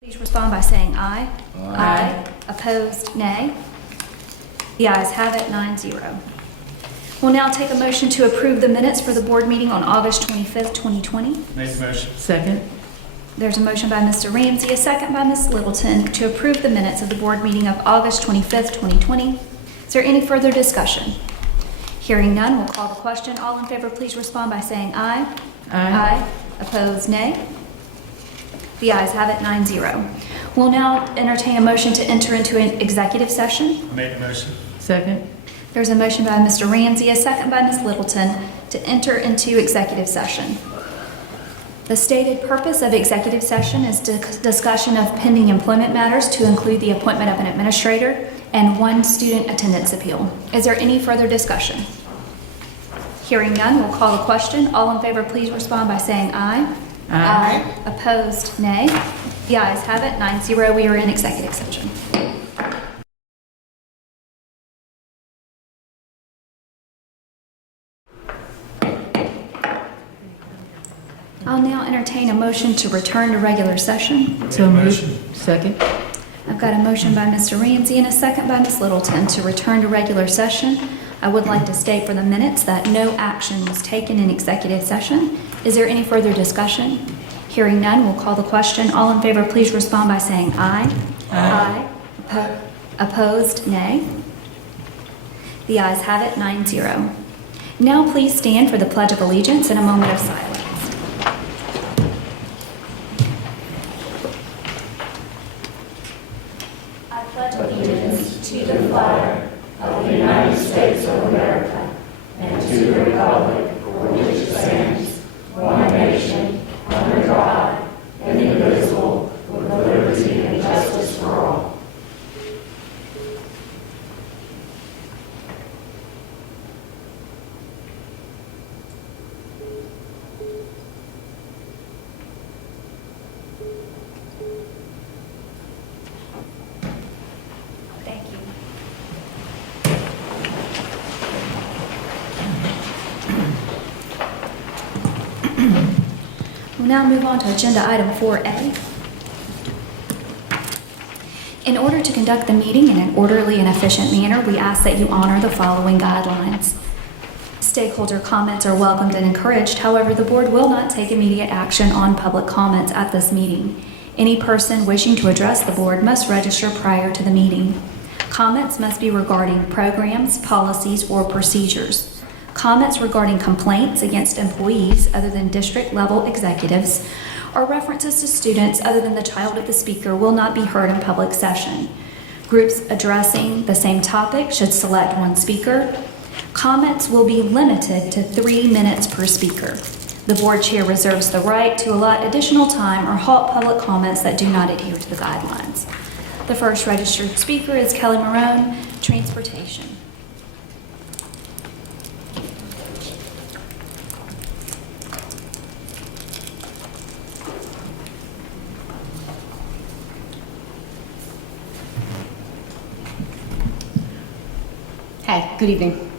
Please respond by saying aye. Aye. Opposed, nay. The ayes have it, 9-0. We'll now take a motion to approve the minutes for the board meeting on August 25th, 2020. Make the motion. Second. There's a motion by Mr. Ramsey, a second by Ms. Littleton to approve the minutes of the board meeting of August 25th, 2020. Is there any further discussion? Hearing none, we'll call the question. All in favor, please respond by saying aye. Aye. Opposed, nay. The ayes have it, 9-0. We'll now entertain a motion to enter into an executive session. Make the motion. Second. There's a motion by Mr. Ramsey, a second by Ms. Littleton to enter into executive session. The stated purpose of executive session is discussion of pending employment matters to include the appointment of an administrator and one student attendance appeal. Is there any further discussion? Hearing none, we'll call the question. All in favor, please respond by saying aye. Aye. Opposed, nay. The ayes have it, 9-0. We are in executive session. I'll now entertain a motion to return to regular session. So motion. moved. Second. I've got a motion by Mr. Ramsey and a second by Ms. Littleton to return to regular session. I would like to state for the minutes that no action was taken in executive session. Is there any further discussion? Hearing none, we'll call the question. All in favor, please respond by saying aye. Aye. Opposed, nay. The ayes have it, 9-0. Now please stand for the Pledge of Allegiance and a moment of silence. I pledge allegiance to the flag of the United States of America and to the republic for which it stands, one nation, under God, indivisible, with liberty and justice for all. Thank you. We'll now move on to agenda item 4A. In order to conduct the meeting in an orderly and efficient manner, we ask that you honor the following guidelines. Stakeholder comments are welcomed and encouraged. However, the board will not take immediate action on public comments at this meeting. Any person wishing to address the board must register prior to the meeting. Comments must be regarding programs, policies, or procedures. Comments regarding complaints against employees other than district-level executives or references to students other than the child of the speaker will not be heard in public session. Groups addressing the same topic should select one speaker. Comments will be limited to 3 minutes per speaker. The board chair reserves the right to allot additional time or halt public comments that do not adhere to the guidelines. The first registered speaker is Kelly Marone, Transportation. Hey, good evening.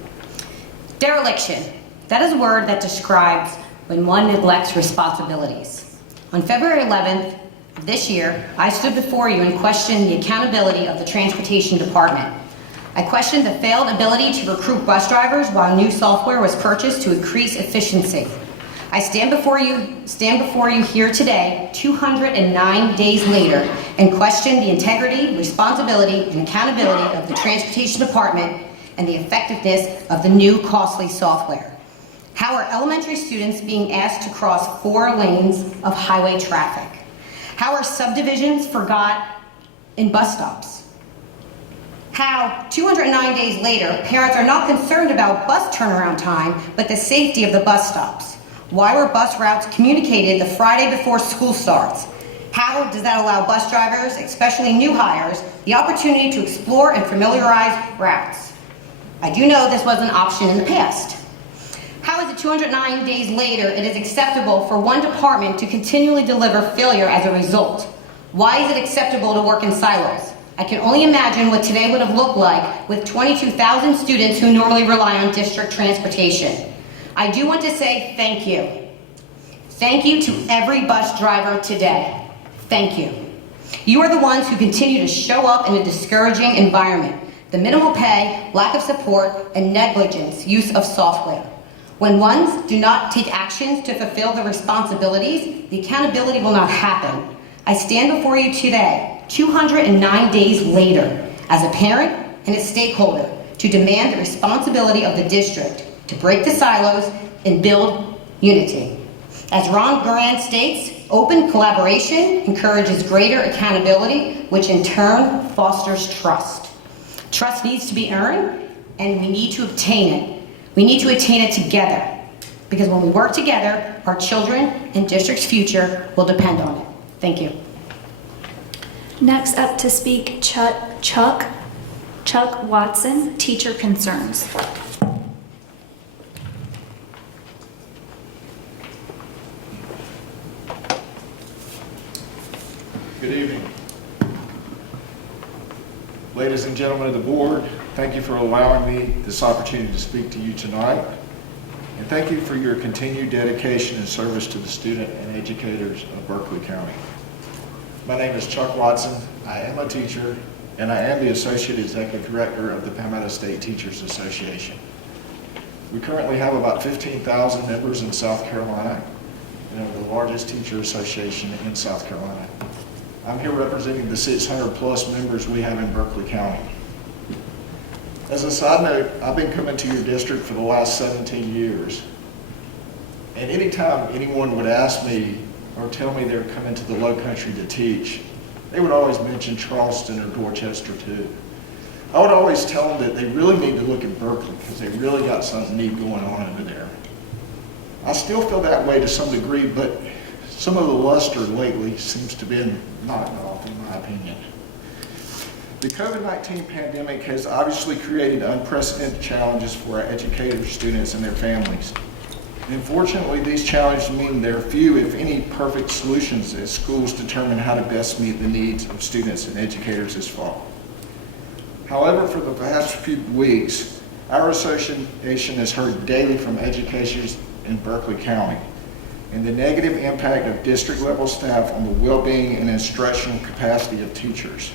Dereliction. That is a word that describes when one neglects responsibilities. On February 11th of this year, I stood before you and questioned the accountability of the Transportation Department. I questioned the failed ability to recruit bus drivers while new software was purchased to increase efficiency. I stand before you here today, 209 days later, and question the integrity, responsibility, and accountability of the Transportation Department and the effectiveness of the new costly software. How are elementary students being asked to cross 4 lanes of highway traffic? How are subdivisions forgot in bus stops? How, 209 days later, parents are not concerned about bus turnaround time, but the safety of the bus stops? Why were bus routes communicated the Friday before school starts? How does that allow bus drivers, especially new hires, the opportunity to explore and familiarize routes? I do know this was an option in the past. How is it 209 days later it is acceptable for one department to continually deliver failure as a result? Why is it acceptable to work in silos? I can only imagine what today would have looked like with 22,000 students who normally rely on district transportation. I do want to say thank you. Thank you to every bus driver today. Thank you. You are the ones who continue to show up in a discouraging environment. The minimal pay, lack of support, and negligence use of software. When ones do not take actions to fulfill their responsibilities, the accountability will not happen. I stand before you today, 209 days later, as a parent and a stakeholder, to demand the responsibility of the district to break the silos and build unity. As Ron Grant states, open collaboration encourages greater accountability, which in turn fosters trust. Trust needs to be earned, and we need to obtain it. We need to attain it together, because when we work together, our children and district's future will depend on it. Thank you. Next up to speak, Chuck Watson, Teacher Concerns. Good evening. Ladies and gentlemen of the board, thank you for allowing me this opportunity to speak to you tonight. And thank you for your continued dedication and service to the student and educators of Berkeley County. My name is Chuck Watson. I am a teacher, and I am the Associate Executive Director of the Palmetto State Teachers Association. We currently have about 15,000 members in South Carolina, and are the largest teacher association in South Carolina. I'm here representing the 600 plus members we have in Berkeley County. As a side note, I've been coming to your district for the last 17 years. And anytime anyone would ask me or tell me they're coming to the Low Country to teach, they would always mention Charleston or Dorchester too. I would always tell them that they really need to look at Berkeley because they really got something neat going on over there. I still feel that way to some degree, but some of the luster lately seems to have been knocked off, in my opinion. The COVID-19 pandemic has obviously created unprecedented challenges for our educators, students, and their families. And unfortunately, these challenges mean there are few, if any, perfect solutions as schools determine how to best meet the needs of students and educators this fall. However, for the past few weeks, our association has heard daily from educators in Berkeley County and the negative impact of district-level staff on the well-being and instructional capacity of teachers.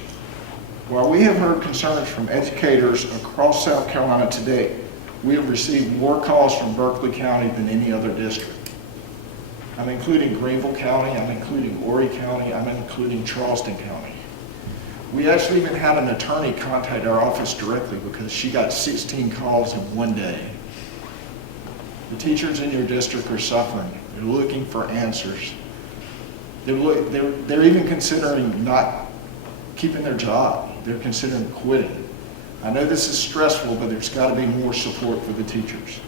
While we have heard concerns from educators across South Carolina to date, we have received more calls from Berkeley County than any other district. I'm including Greenville County, I'm including Horry County, I'm including Charleston County. We actually even had an attorney contact our office directly because she got 16 calls in one day. The teachers in your district are suffering. They're looking for answers. They're even considering not keeping their job. They're considering quitting. I know this is stressful, but there's got to be more support for the teachers.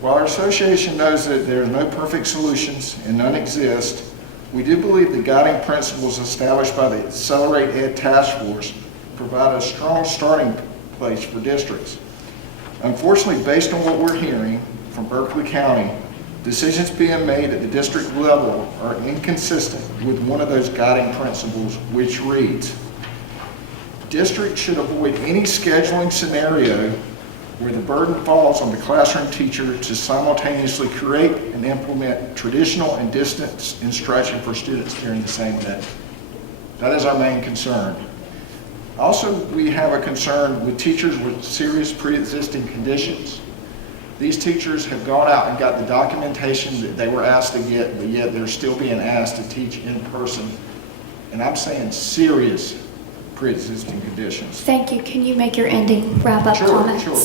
While our association knows that there are no perfect solutions and none exist, we do believe the guiding principles established by the Accelerate Ed Task Force provide a strong starting place for districts. Unfortunately, based on what we're hearing from Berkeley County, decisions being made at the district level are inconsistent with one of those guiding principles, which reads, districts should avoid any scheduling scenario where the burden falls on the classroom teacher to simultaneously create and implement traditional and distance instruction for students during the same day. That is our main concern. Also, we have a concern with teachers with serious pre-existing conditions. These teachers have gone out and got the documentation that they were asked to get, but yet they're still being asked to teach in person. And I'm saying serious pre-existing conditions. Thank you. Can you make your ending wrap-up comments? Sure.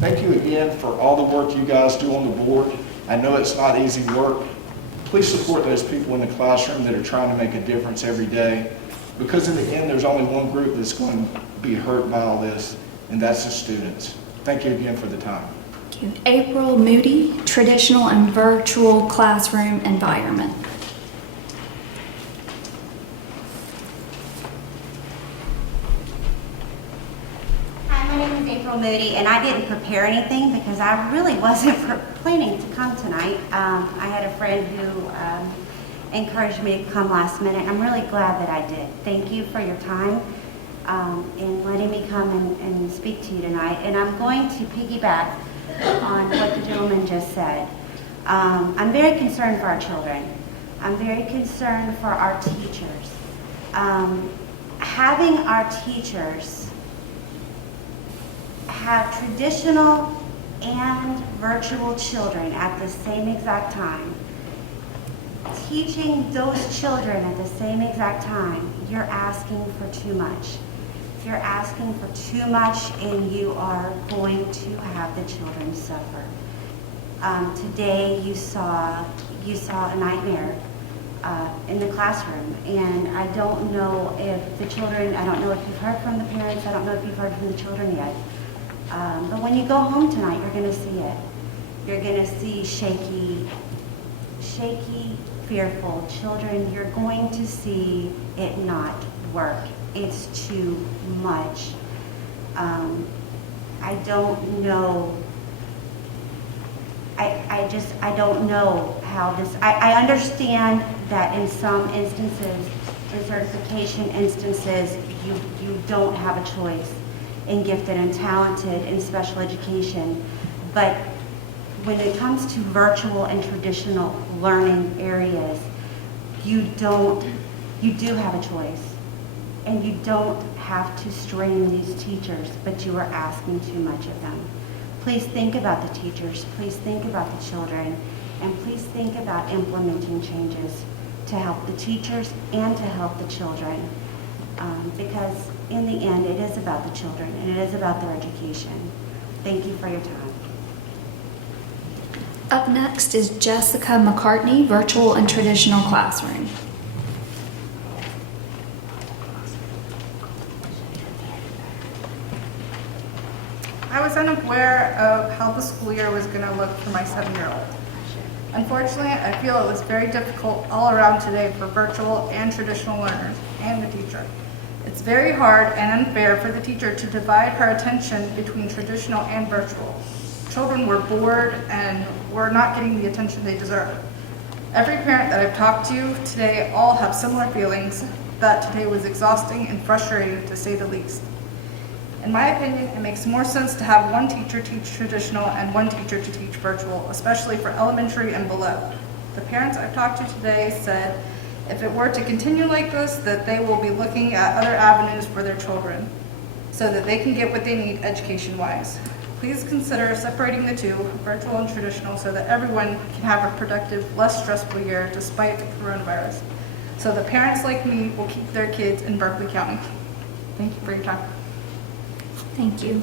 Thank you again for all the work you guys do on the board. I know it's not easy work. Please support those people in the classroom that are trying to make a difference every day, because in the end, there's only one group that's going to be hurt by all this, and that's the students. Thank you again for the time. Thank you. April Moody, Traditional and Virtual Classroom Environment. Hi, my name is April Moody, and I didn't prepare anything because I really wasn't planning to come tonight. I had a friend who encouraged me to come last minute. I'm really glad that I did. Thank you for your time in letting me come and speak to you tonight. And I'm going to piggyback on what the gentleman just said. I'm very concerned for our children. I'm very concerned for our teachers. Having our teachers have traditional and virtual children at the same exact time, teaching those children at the same exact time, you're asking for too much. You're asking for too much, and you are going to have the children suffer. Today you saw a nightmare in the classroom, and I don't know if the children, I don't know if you've heard from the parents, I don't know if you've heard from the children yet. But when you go home tonight, you're going to see it. You're going to see shaky, fearful children. You're going to see it not work. It's too much. I don't know. I don't know how this, I understand that in some instances, in certification instances, you don't have a choice in gifted and talented in special education. But when it comes to virtual and traditional learning areas, you do have a choice. And you don't have to strain these teachers, but you are asking too much of them. Please think about the teachers, please think about the children, and please think about implementing changes to help the teachers and to help the children. Because in the end, it is about the children and it is about their education. Thank you for your time. Up next is Jessica McCartney, Virtual and Traditional Classroom. I was unaware of how the school year was going to look for my 7-year-old. Unfortunately, I feel it was very difficult all around today for virtual and traditional learners and the teacher. It's very hard and unfair for the teacher to divide her attention between traditional and virtual. Children were bored and were not getting the attention they deserve. Every parent that I've talked to today all have similar feelings that today was exhausting and frustrating, to say the least. In my opinion, it makes more sense to have one teacher teach traditional and one teacher to teach virtual, especially for elementary and below. The parents I've talked to today said if it were to continue like this, that they will be looking at other avenues for their children so that they can get what they need education-wise. Please consider separating the two, virtual and traditional, so that everyone can have a productive, less stressful year despite the coronavirus. So the parents like me will keep their kids in Berkeley County. Thank you for your time. Thank you.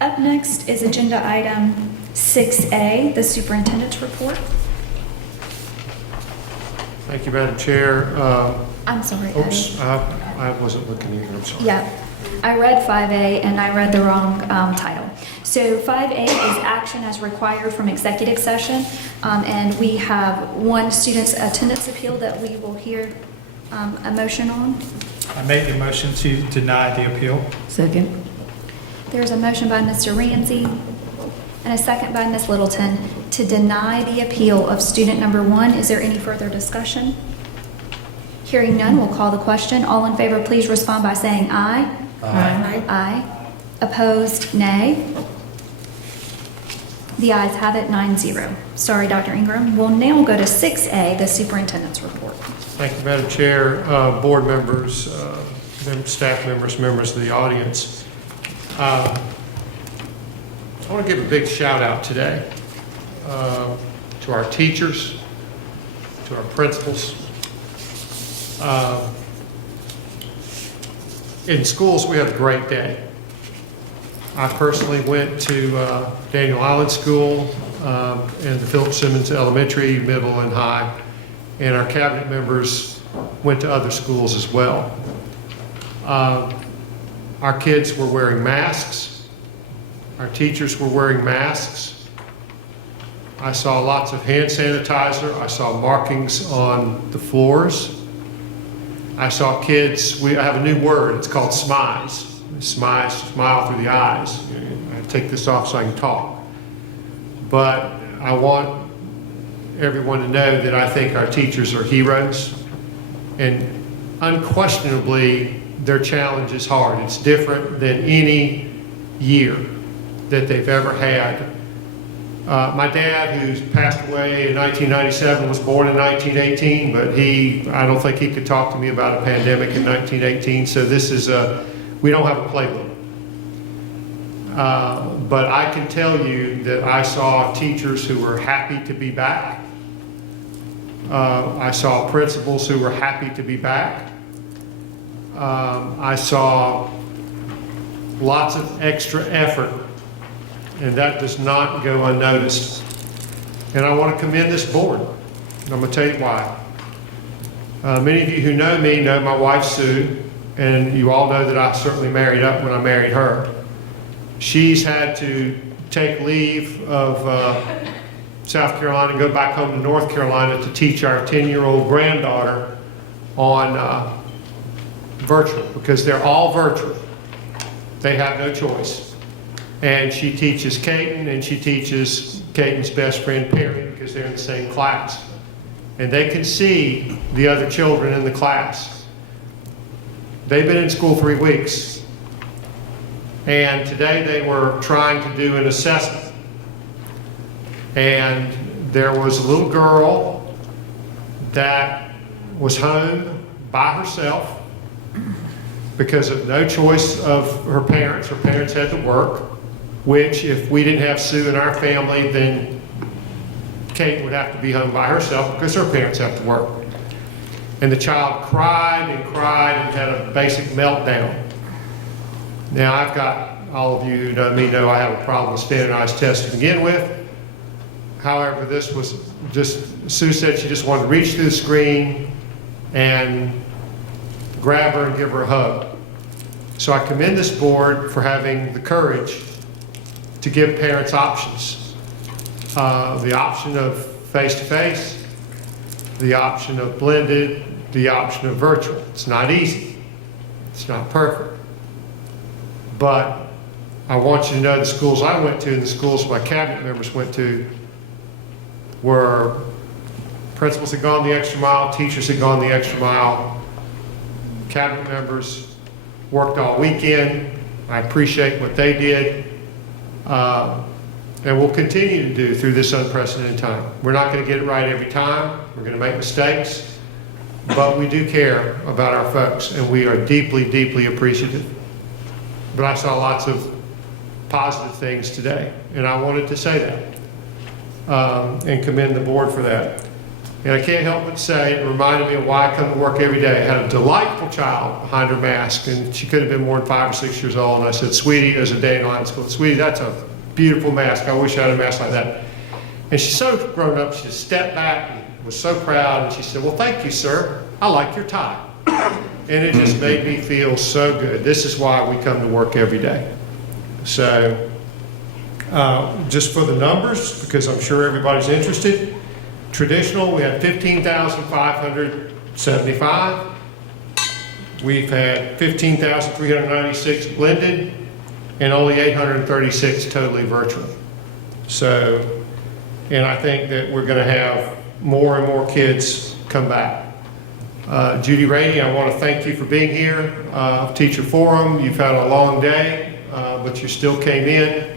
Up next is agenda item 6A, the superintendent's report. Thank you, Madam Chair. I'm sorry. Oops, I wasn't looking either, I'm sorry. Yeah, I read 5A and I read the wrong title. So 5A is action as required from executive session, and we have one student's attendance appeal that we will hear a motion on. I make the motion to deny the appeal. Second. There's a motion by Mr. Ramsey and a second by Ms. Littleton to deny the appeal of student number 1. Is there any further discussion? Hearing none, we'll call the question. All in favor, please respond by saying aye. Aye. Aye. Opposed, nay. The ayes have it, 9-0. Sorry, Dr. Ingram. We'll now go to 6A, the superintendent's report. Thank you, Madam Chair, board members, staff members, members of the audience. I want to give a big shout out today to our teachers, to our principals. In schools, we had a great day. I personally went to Daniel Island School and the Philip Simmons Elementary, Middle, and High, and our cabinet members went to other schools as well. Our kids were wearing masks. Our teachers were wearing masks. I saw lots of hand sanitizer. I saw markings on the floors. I saw kids, I have a new word, it's called smize. Smile through the eyes. I take this off so I can talk. But I want everyone to know that I think our teachers are heroes. And unquestionably, their challenge is hard. It's different than any year that they've ever had My dad, who's passed away in 1997, was born in 1918, but I don't think he could talk to me about a pandemic in 1918, so we don't have a playbook. But I can tell you that I saw teachers who were happy to be back. I saw principals who were happy to be back. I saw lots of extra effort, and that does not go unnoticed. And I want to commend this board. I'm going to tell you why. Many of you who know me know my wife, Sue, and you all know that I certainly married up when I married her. She's had to take leave of South Carolina and go back home to North Carolina to teach our 10-year-old granddaughter on virtual, because they're all virtual. They have no choice. And she teaches Caton, and she teaches Caton's best friend Perry, because they're in the same class. And they can see the other children in the class. They've been in school 3 weeks. And today they were trying to do an assessment. And there was a little girl that was home by herself because of no choice of her parents. Her parents had to work, which if we didn't have Sue in our family, then Kate would have to be home by herself because her parents have to work. And the child cried and cried and had a basic meltdown. Now, I've got, all of you who know me know I have a problem with standardized tests to begin with. However, this was just, Sue said she just wanted to reach through the screen and grab her and give her a hug. So I commend this board for having the courage to give parents options. The option of face-to-face, the option of blended, the option of virtual. It's not easy. It's not perfect. But I want you to know the schools I went to and the schools my cabinet members went to were principals had gone the extra mile, teachers had gone the extra mile, cabinet members worked all weekend. I appreciate what they did, and we'll continue to do through this unprecedented time. We're not going to get it right every time. We're going to make mistakes, but we do care about our folks, and we are deeply, deeply appreciative. But I saw lots of positive things today, and I wanted to say that and commend the board for that. And I can't help but say, it reminded me of why I come to work every day. I had a delightful child behind her mask, and she could have been more than 5 or 6 years old, and I said, sweetie, there's a day in line school. Sweetie, that's a beautiful mask. I wish I had a mask like that. And she's so grown up, she just stepped back and was so proud, and she said, well, thank you, sir. I like your tie. And it just made me feel so good. This is why we come to work every day. So, just for the numbers, because I'm sure everybody's interested, traditional, we had 15,575. We've had 15,396 blended, and only 836 totally virtual. So, and I think that we're going to have more and more kids come back. Judy Rainey, I want to thank you for being here. Teacher Forum, you've had a long day, but you still came in.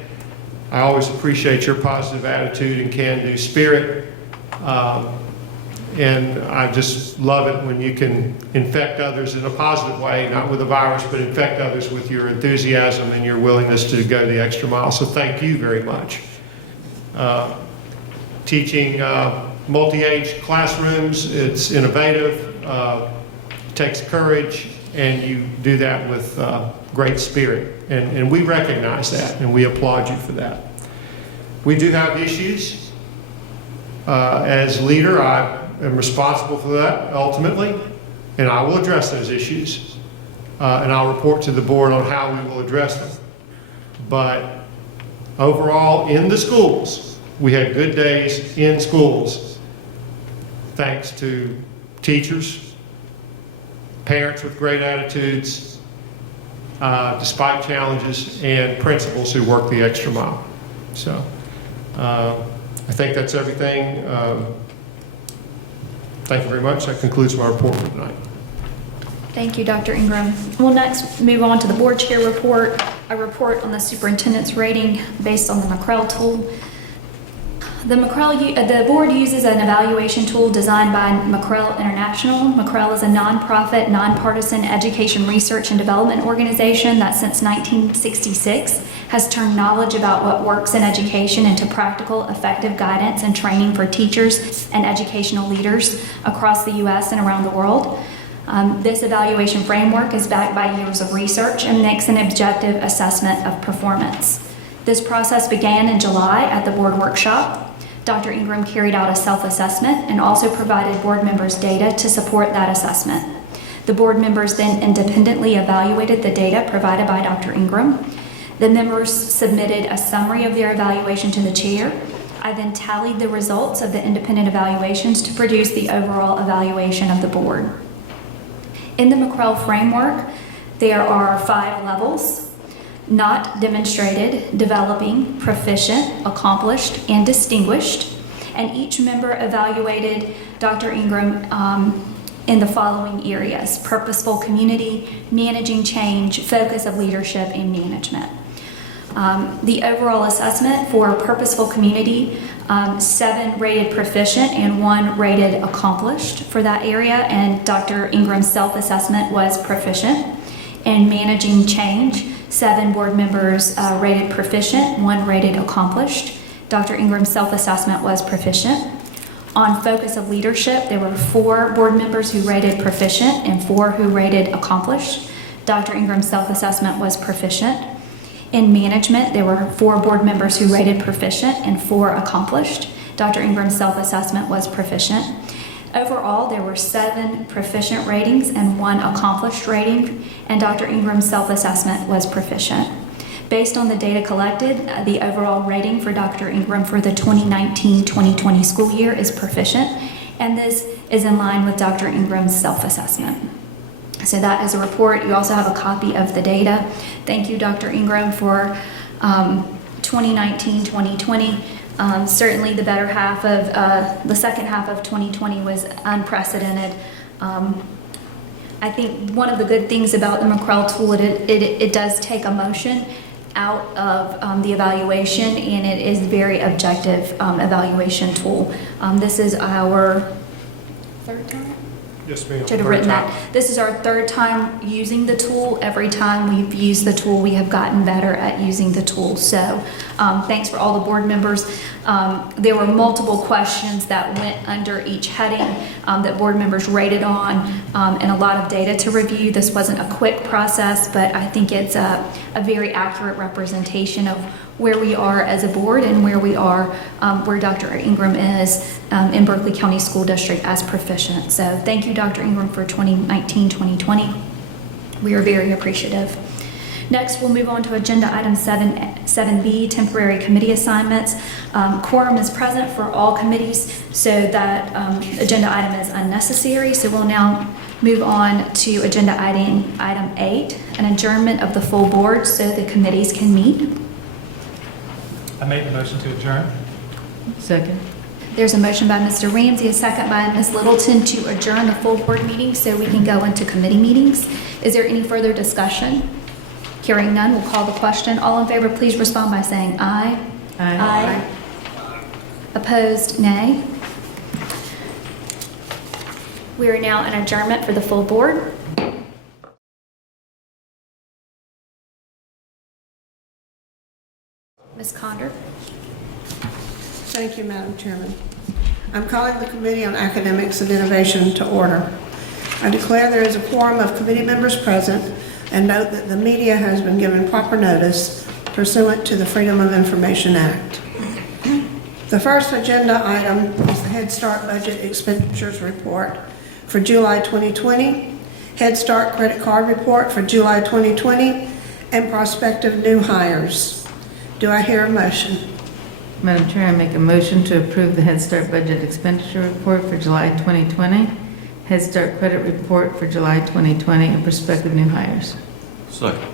I always appreciate your positive attitude and can-do spirit. And I just love it when you can infect others in a positive way, not with a virus, but infect others with your enthusiasm and your willingness to go the extra mile. So thank you very much. Teaching multi-age classrooms, it's innovative, takes courage, and you do that with great spirit. And we recognize that, and we applaud you for that. We do have issues. As leader, I am responsible for that ultimately, and I will address those issues. And I'll report to the board on how we will address them. But overall, in the schools, we had good days in schools, thanks to teachers, parents with great attitudes, despite challenges, and principals who work the extra mile. So I think that's everything. Thank you very much. That concludes my report for tonight. Thank you, Dr. Ingram. We'll next move on to the board chair report. A report on the superintendent's rating based on the McCrell tool. The board uses an evaluation tool designed by McCrell International. McCrell is a nonprofit, nonpartisan education research and development organization that since 1966 has turned knowledge about what works in education into practical, effective guidance and training for teachers and educational leaders across the U.S. and around the world. This evaluation framework is backed by years of research and makes an objective assessment of performance. This process began in July at the board workshop. Dr. Ingram carried out a self-assessment and also provided board members data to support that assessment. The board members then independently evaluated the data provided by Dr. Ingram. The members submitted a summary of their evaluation to the chair. I then tallied the results of the independent evaluations to produce the overall evaluation of the board. In the McCrell framework, there are 5 levels: not demonstrated, developing, proficient, accomplished, and distinguished. And each member evaluated Dr. Ingram in the following areas: purposeful community, managing change, focus of leadership, and management. The overall assessment for purposeful community, 7 rated proficient and 1 rated accomplished for that area, and Dr. Ingram's self-assessment was proficient. In managing change, 7 board members rated proficient, 1 rated accomplished. Dr. Ingram's self-assessment was proficient. On focus of leadership, there were 4 board members who rated proficient and 4 who rated accomplished. Dr. Ingram's self-assessment was proficient. In management, there were 4 board members who rated proficient and 4 accomplished. Dr. Ingram's self-assessment was proficient. Overall, there were 7 proficient ratings and 1 accomplished rating, and Dr. Ingram's self-assessment was proficient. Based on the data collected, the overall rating for Dr. Ingram for the 2019-2020 school year is proficient, and this is in line with Dr. Ingram's self-assessment. So that is a report. You also have a copy of the data. Thank you, Dr. Ingram, for 2019-2020. Certainly the better half of, the second half of 2020 was unprecedented. I think one of the good things about the McCrell tool, it does take emotion out of the evaluation, and it is very objective evaluation tool. This is our 3rd time? Yes, ma'am. Should have written that. This is our 3rd time using the tool. Every time we've used the tool, we have gotten better at using the tool. So thanks for all the board members. There were multiple questions that went under each heading that board members rated on, and a lot of data to review. This wasn't a quick process, but I think it's a very accurate representation of where we are as a board and where we are, where Dr. Ingram is in Berkeley County School District as proficient. So thank you, Dr. Ingram, for 2019-2020. We are very appreciative. Next, we'll move on to agenda item 7B, temporary committee assignments. Quorum is present for all committees, so that agenda item is unnecessary. So we'll now move on to agenda item 8, an adjournment of the full board so the committees can meet. I make the motion to adjourn. Second. There's a motion by Mr. Ramsey, a second by Ms. Littleton to adjourn the full board meeting so we can go into committee meetings. Is there any further discussion? Hearing none, we'll call the question. All in favor, please respond by saying aye. Aye. Opposed, nay. We are now in adjournment for the full board. Ms. Condor. Thank you, Madam Chairman. I'm calling the Committee on Academics and Innovation to order. I declare there is a quorum of committee members present and note that the media has been given proper notice pursuant to the Freedom of Information Act. The first agenda item is the Head Start Budget Expenditures Report for July 2020, Head Start Credit Card Report for July 2020, and prospective new hires. Do I hear a motion? Madam Chair, I make a motion to approve the Head Start Budget Expenditure Report for July 2020, Head Start Credit Report for July 2020, and prospective new hires. Second.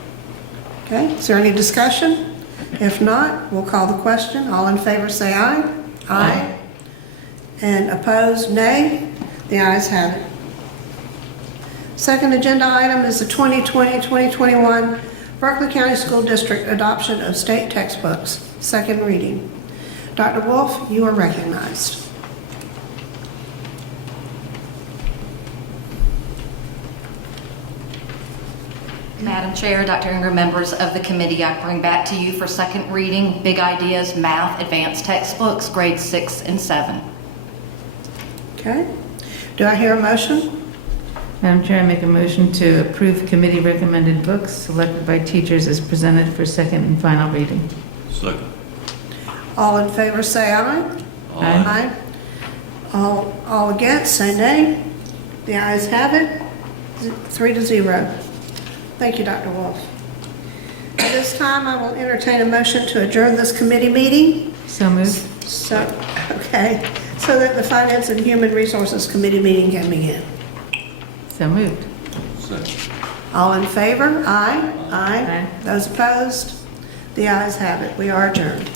Okay, is there any discussion? If not, we'll call the question. All in favor say aye. Aye. And opposed, nay. The ayes have it. Second agenda item is the 2020-2021 Berkeley County School District adoption of state textbooks, second reading. Dr. Wolf, you are recognized. Madam Chair, Dr. Ingram, members of the committee, I bring back to you for second reading Big Ideas Math Advanced Textbooks, grades 6 and 7. Okay. Do I hear a motion? Madam Chair, I make a motion to approve committee recommended books selected by teachers as presented for second and final reading. Second. All in favor say aye. Aye. All against say nay. The ayes have it, 3-0. Thank you, Dr. Wolf. At this time, I will entertain a motion to adjourn this committee meeting. So moved. So that the Finance and Human Resources Committee meeting can begin. So moved. Second. All in favor? Aye. Aye. Those opposed? The ayes have it. We are adjourned.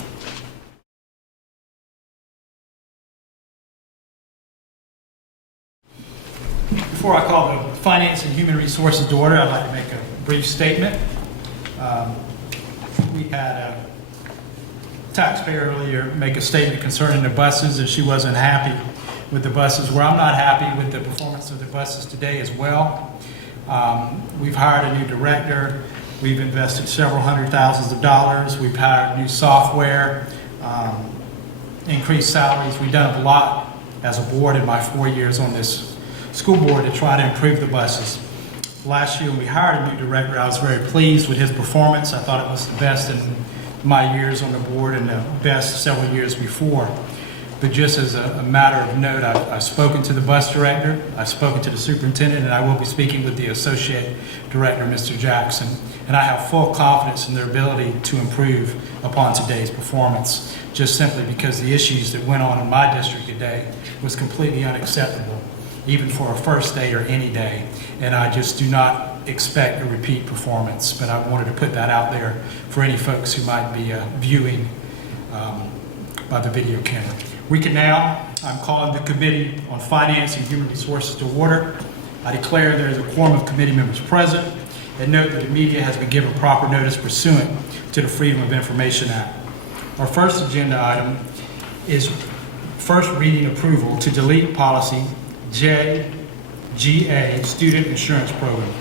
Before I call the Finance and Human Resources to order, I'd like to make a brief statement. We had a taxpayer earlier make a statement concerning the buses, and she wasn't happy with the buses. Well, I'm not happy with the performance of the buses today as well. We've hired a new director. We've invested several hundred thousands of dollars. We've hired new software, increased salaries. We've done a lot as a board in my 4 years on this school board to try to improve the buses. Last year when we hired a new director, I was very pleased with his performance. I thought it was the best in my years on the board and the best several years before. But just as a matter of note, I've spoken to the bus director, I've spoken to the superintendent, and I will be speaking with the associate director, Mr. Jackson. And I have full confidence in their ability to improve upon today's performance, just simply because the issues that went on in my district today was completely unacceptable, even for a first day or any day. And I just do not expect a repeat performance, but I wanted to put that out there for any folks who might be viewing by the video camera. I'm calling the Committee on Finance and Human Resources to order. I declare there is a quorum of committee members present, and note that the media has been given proper notice pursuant to the Freedom of Information Act. Our first agenda item is first reading approval to delete policy JGA, Student Insurance Program.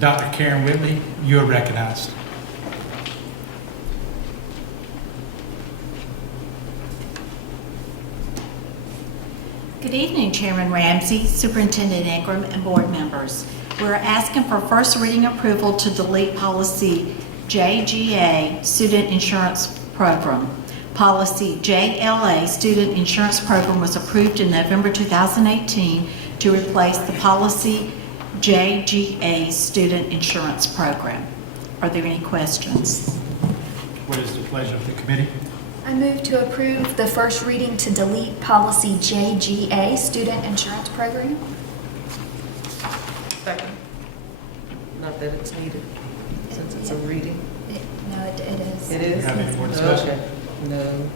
Dr. Karen Whitley, you are recognized. Good evening, Chairman Ramsey, Superintendent Ingram, and board members. We're asking for first reading approval to delete policy JGA, Student Insurance Program. Policy JLA, Student Insurance Program, was approved in November 2018 to replace the policy JGA, Student Insurance Program. Are there any questions? What is the pleasure of the committee? I move to approve the first reading to delete policy JGA, Student Insurance Program. Second. Not that it's needed, since it's a reading. No, it is. It is? Have any more discussion? Okay. No.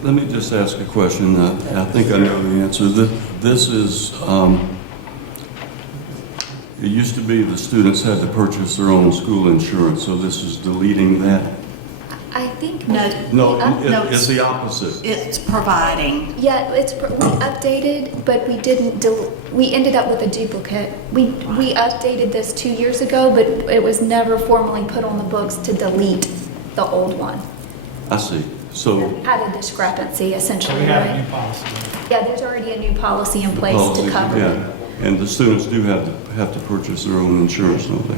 Let me just ask a question. I think I know the answer. This is, it used to be the students had to purchase their own school insurance, so this is deleting that? I think No, it's the opposite. It's providing. Yeah, we updated, but we didn't. We ended up with a duplicate. We updated this 2 years ago, but it was never formally put on the books to delete the old one. I see. So Had a discrepancy So essentially. we have a Right? new policy. Yeah, there's already a new policy in place policy, to cover it. yeah. And the students do have to purchase their own insurance, don't they?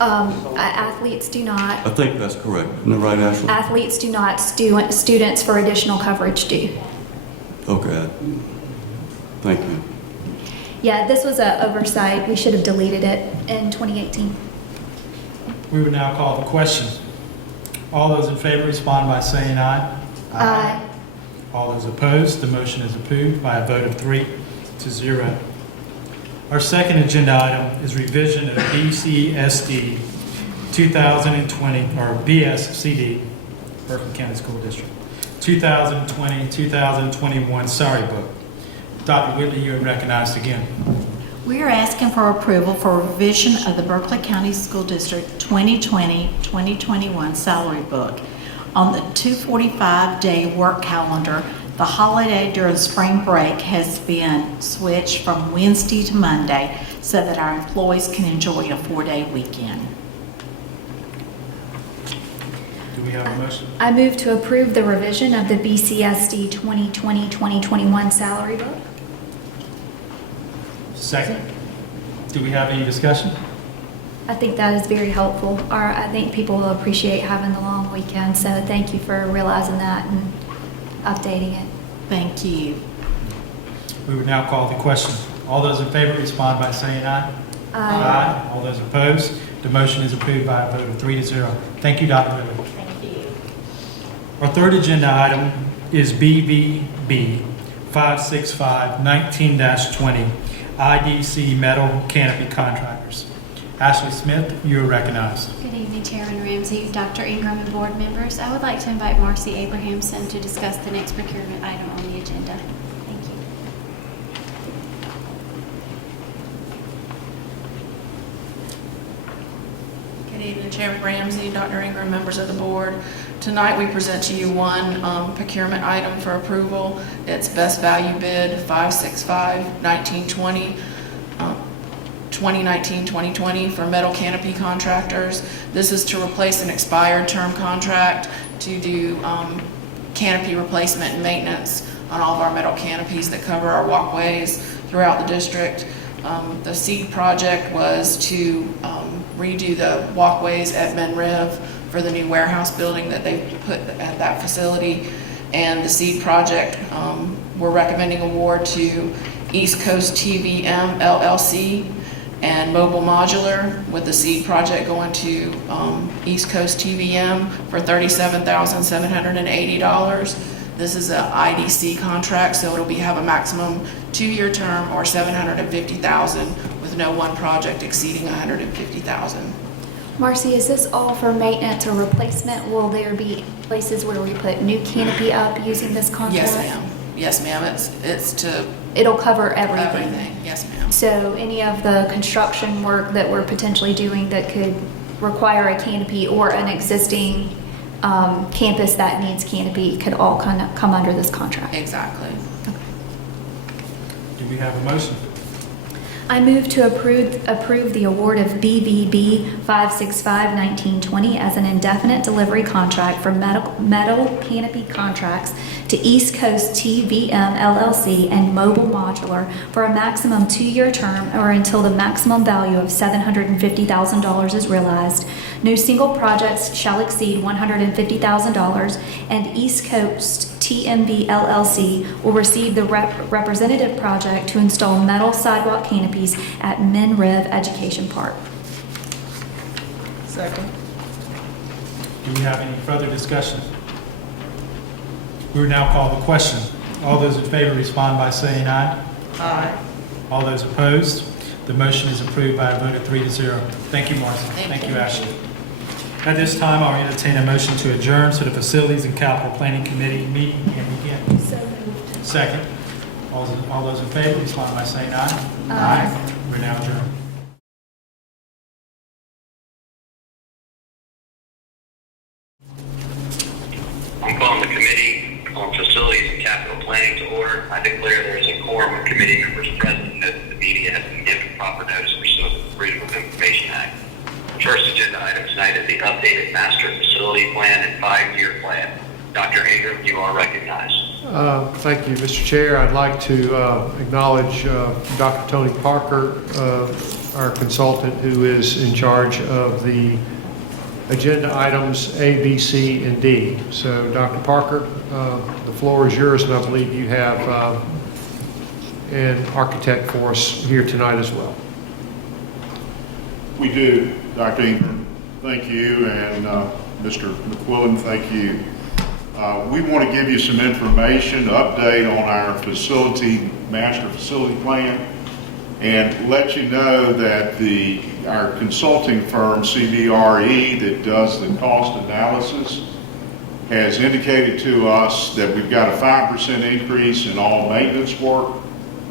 Athletes do not. I think that's correct. Isn't that right, Ashley? Athletes do not. Students for additional coverage do. Okay. Thank you. Yeah, this was an oversight. We should have deleted it in 2018. We would now call the question. All those in favor respond by saying aye. Aye. All those opposed, the motion is approved by a vote of 3-0. Our second agenda item is revision of BCSD 2020, or BSCD, Berkeley County School District, 2020-2021 salary book. Dr. Whitley, you are recognized again. We are asking for approval for revision of the Berkeley County School District 2020-2021 salary book. On the 245-day work calendar, the holiday during spring break has been switched from Wednesday to Monday so that our employees can enjoy a 4-day weekend. Do we have a motion? I move to approve the revision of the BCSD 2020-2021 salary book. Second. Do we have any discussion? I think that is very helpful. I think people will appreciate having the long weekend, so thank you for realizing that and updating it. Thank you. We would now call the question. All those in favor respond by saying aye. Aye. All those opposed, the motion is approved by a vote of 3-0. Thank you, Dr. Lilly. Thank you. Our third agenda item is BVB 565-19-20, IDC Metal Canopy Contractors. Ashley Smith, you are recognized. Good evening, Chairman Ramsey, Dr. Ingram, and board members. I would like to invite Marcy Abrahamson to discuss the next procurement item on the agenda. Thank you. Good evening, Chairman Ramsey, Dr. Ingram, members of the board. Tonight, we present to you one procurement item for approval. It's best value bid 565-1920. 2019-2020 for metal canopy contractors. This is to replace an expired term contract to do canopy replacement and maintenance on all of our metal canopies that cover our walkways throughout the district. The seed project was to redo the walkways at MnRiv for the new warehouse building that they put at that facility. And the seed project, we're recommending award to East Coast TVM LLC and Mobile Modular, with the seed project going to East Coast TVM for $37,780. This is an IDC contract, so it'll have a maximum 2-year term or $750,000 with no one project exceeding $150,000. Marcy, is this all for maintenance or replacement? Will there be places where we put new canopy up using this contract? Yes, ma'am. Yes, ma'am. It's to It'll cover everything. everything. Yes, ma'am. So any of the construction work that we're potentially doing that could require a canopy or an existing campus that needs canopy could all kind of come under this contract. Exactly. Do we have a motion? I move to approve the award of BVB 565-1920 as an indefinite delivery contract for metal canopy contracts to East Coast TVM LLC and Mobile Modular for a maximum 2-year term or until the maximum value of $750,000 is realized. No single projects shall exceed $150,000, and East Coast TMV LLC will receive the representative project to install metal sidewalk canopies at MnRiv Education Park. Second. Do we have any further discussion? We will now call the question. All those in favor respond by saying aye. Aye. All those opposed, the motion is approved by a vote of 3-0. Thank you, Marcy. Thank you. Ashley. At this time, I'll entertain a motion to adjourn so the Facilities and Capital Planning Committee meeting can begin. So moved. Second. All those in favor respond by saying aye. Aye. We're now adjourned. I'm calling the Committee on Facilities and Capital Planning to order. I declare there is a quorum of committee members present and that the media has been given proper notice pursuant to the Freedom of Information Act. The first agenda item tonight is the updated master facility plan and 5-year plan. Dr. Ingram, you are recognized. Thank you, Mr. Chair. I'd like to acknowledge Dr. Tony Parker, our consultant, who is in charge of the agenda items A, B, C, and D. So, Dr. Parker, the floor is yours, and I believe you have an architect for us here tonight as well. We do, Dr. Ingram. Thank you, and Mr. McQuillan, thank you. We want to give you some information, update on our master facility plan, and let you know that our consulting firm, CBRE, that does the cost analysis, has indicated to us that we've got a 5% increase in all maintenance work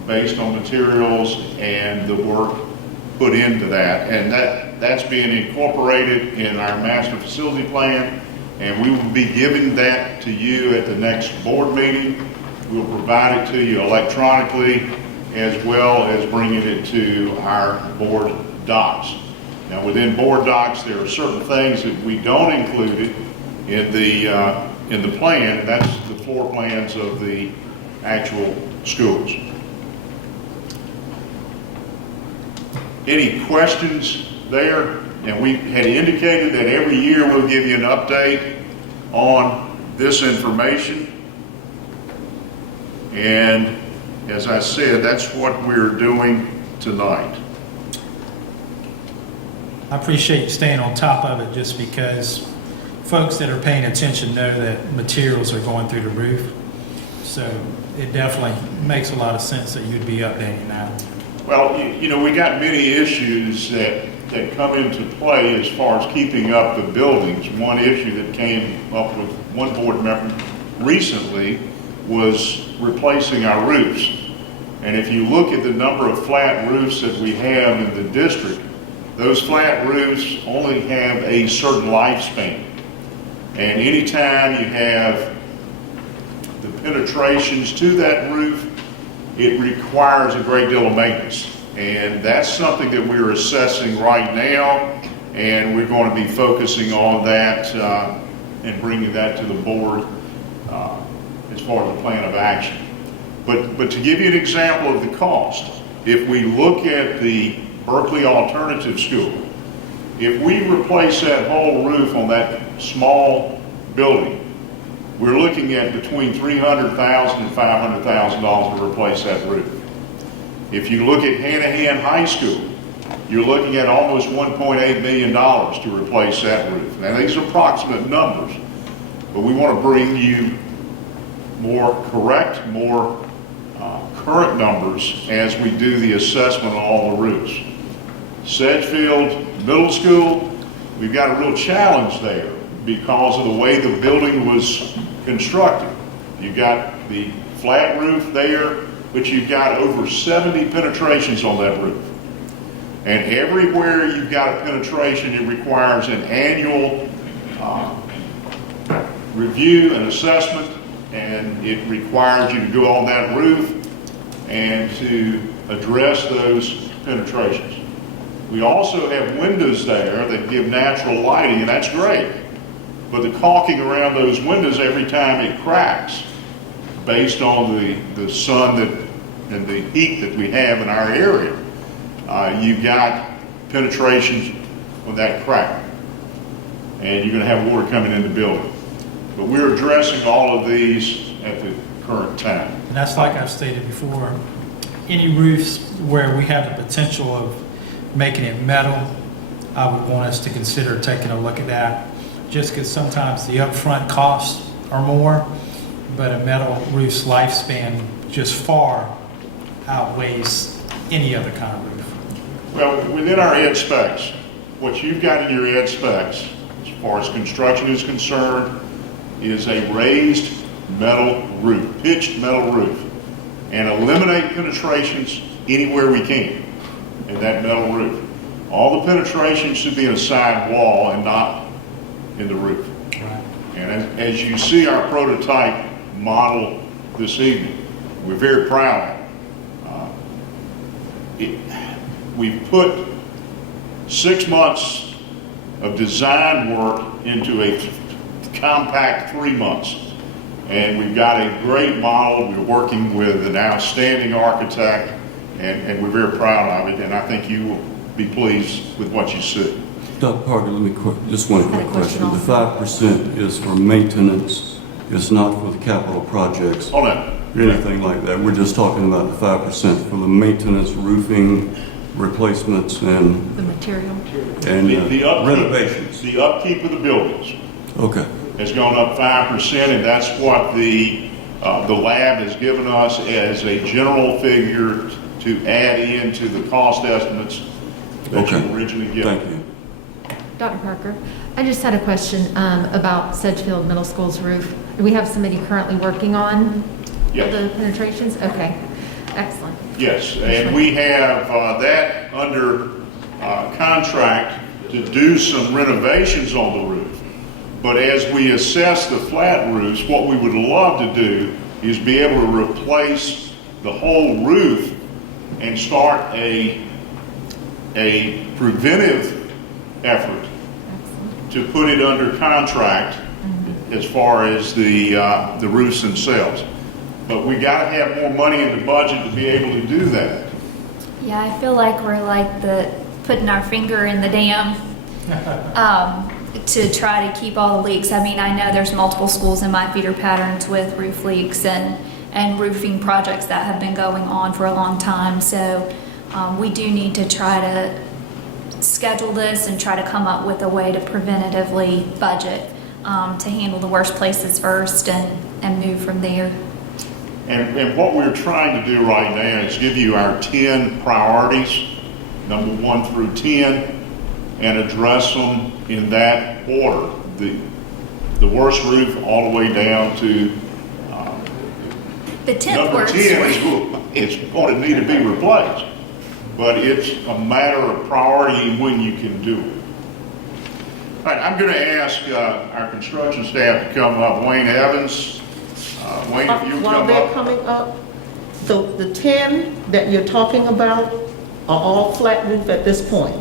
based on materials and the work put into that. And that's being incorporated in our master facility plan, and we will be giving that to you at the next board meeting. We'll provide it to you electronically, as well as bringing it to our board docs. Now, within board docs, there are certain things that we don't include in the plan, and that's the floor plans of the actual schools. Any questions there? And we had indicated that every year we'll give you an update on this information. And as I said, that's what we're doing tonight. I appreciate you staying on top of it, just because folks that are paying attention know that materials are going through the roof. So it definitely makes a lot of sense that you'd be updating that. Well, you know, we got many issues that come into play as far as keeping up the buildings. One issue that came up with one board member recently was replacing our roofs. And if you look at the number of flat roofs that we have in the district, those flat roofs only have a certain lifespan. And anytime you have the penetrations to that roof, it requires a great deal of maintenance. And that's something that we're assessing right now, and we're going to be focusing on that and bringing that to the board as far as the plan of action. But to give you an example of the cost, if we look at the Berkeley Alternative School, if we replace that whole roof on that small building, we're looking at between $300,000 and $500,000 to replace that roof. If you look at Hanahan High School, you're looking at almost $1.8 million to replace that roof. Now, these are approximate numbers, but we want to bring you more correct, more current numbers as we do the assessment on all the roofs. Sedgefield Middle School, we've got a real challenge there because of the way the building was constructed. You've got the flat roof there, but you've got over 70 penetrations on that roof. And everywhere you've got a penetration, it requires an annual review and assessment, and it requires you to go on that roof and to address those penetrations. We also have windows there that give natural lighting, and that's great. But the caulking around those windows every time it cracks, based on the sun and the heat that we have in our area, you've got penetrations with that crack. And you're going to have water coming in the building. But we're addressing all of these at the current time. And that's like I've stated before, any roofs where we have the potential of making it metal, I would want us to consider taking a look at that, just because sometimes the upfront costs are more, but a metal roof's lifespan just far outweighs any other kind of roof. Well, within our ed specs, what you've got in your ed specs, as far as construction is concerned, is a raised metal roof, pitched metal roof, and eliminate penetrations anywhere we can in that metal roof. All the penetrations should be in a side wall and not in the roof. Right. And as you see our prototype model this evening, we're very proud of it. We've put 6 months of design work into a compact 3 months. And we've got a great model. We're working with an outstanding architect, and we're very proud of it. And I think you will be pleased with what you see. Dr. Parker, just one quick question. The 5% is for maintenance. It's not for the capital projects. Oh, no. Or anything like that. We're just talking about the 5% for the maintenance, roofing, replacements, and The material. and The upkeep, renovations. the upkeep of the buildings Okay. has gone up 5%, and that's what the lab has given us as a general figure to add into the cost estimates that you originally given. Thank you. Dr. Parker, I just had a question about Sedgefield Middle School's roof. Do we have somebody currently working on Yes. the penetrations? Okay, excellent. Yes, and we have that under contract to do some renovations on the roof. But as we assess the flat roofs, what we would love to do is be able to replace the whole roof and start a preventive effort to put it under contract as far as the roofs themselves. But we got to have more money in the budget to be able to do that. Yeah, I feel like we're like putting our finger in the dam to try to keep all the leaks. I mean, I know there's multiple schools in my feeder patterns with roof leaks and roofing projects that have been going on for a long time. So we do need to try to schedule this and try to come up with a way to preventatively budget to handle the worst places first and move from there. And what we're trying to do right now is give you our 10 priorities, number 1 through 10, and address them in that order. The worst roof all the way down to the 10th number worst 10 it's going to need to be replaced. But it's a matter of priority when you can do it. All right, I'm going to ask our construction staff to come up. Wayne Evans. Wayne, if you While come they're up. coming up, so the 10 that you're talking about are all flat roof at this point,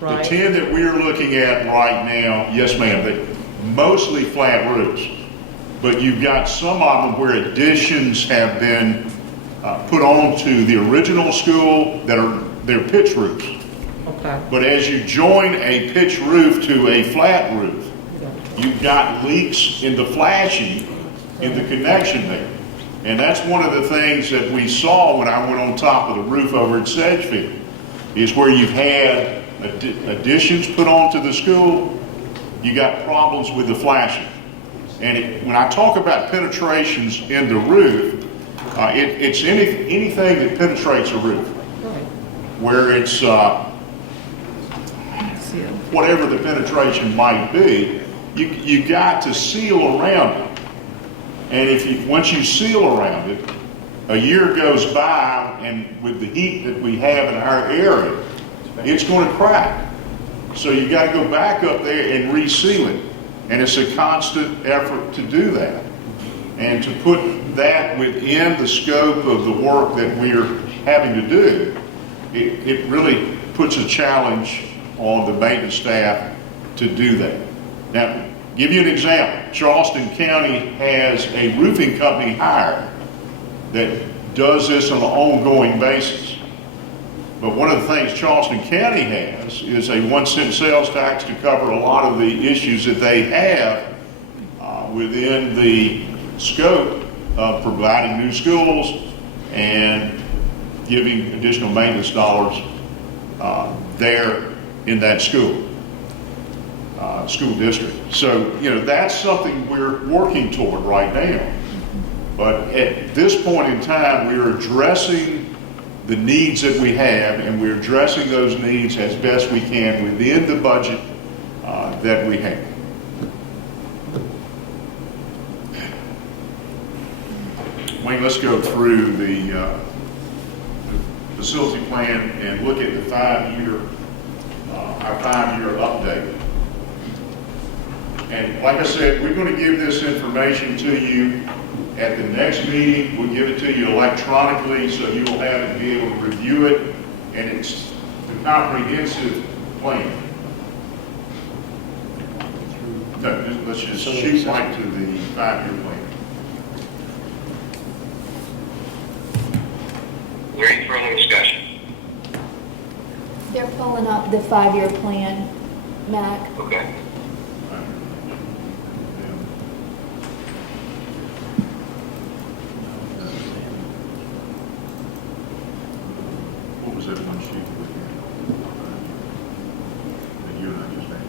right? The 10 that we're looking at right now, yes ma'am, they're mostly flat roofs. But you've got some of them where additions have been put on to the original school they're pitch roofs. Okay. But as you join a pitch roof to a flat roof, you've got leaks in the flashing in the connection there. And that's one of the things that we saw when I went on top of the roof over at Sedgefield, is where you've had additions put onto the school, you got problems with the flashing. And when I talk about penetrations in the roof, it's anything that penetrates a roof, where it's whatever the penetration might be, you got to seal around it. And once you seal around it, a year goes by, and with the heat that we have in our area, it's going to crack. So you got to go back up there and reseal it. And it's a constant effort to do that. And to put that within the scope of the work that we're having to do, it really puts a challenge on the maintenance staff to do that. Now, give you an example. Charleston County has a roofing company hired that does this on an ongoing basis. But one of the things Charleston County has is a 1-cent sales tax to cover a lot of the issues that they have within the scope of providing new schools and giving additional maintenance dollars there in that school district. So, that's something we're working toward right now. But at this point in time, we're addressing the needs that we have, and we're addressing those needs as best we can within the budget that we have. Wayne, let's go through the facility plan and look at the our 5-year update. And like I said, we're going to give this information to you at the next meeting. We'll give it to you electronically so you will have it and be able to review it. And it's the comprehensive plan. No, let's just shoot right to the 5-year plan. Is there any further discussion? They're pulling up the 5-year plan, Mac. Okay. What was that one sheet with that you and I just had?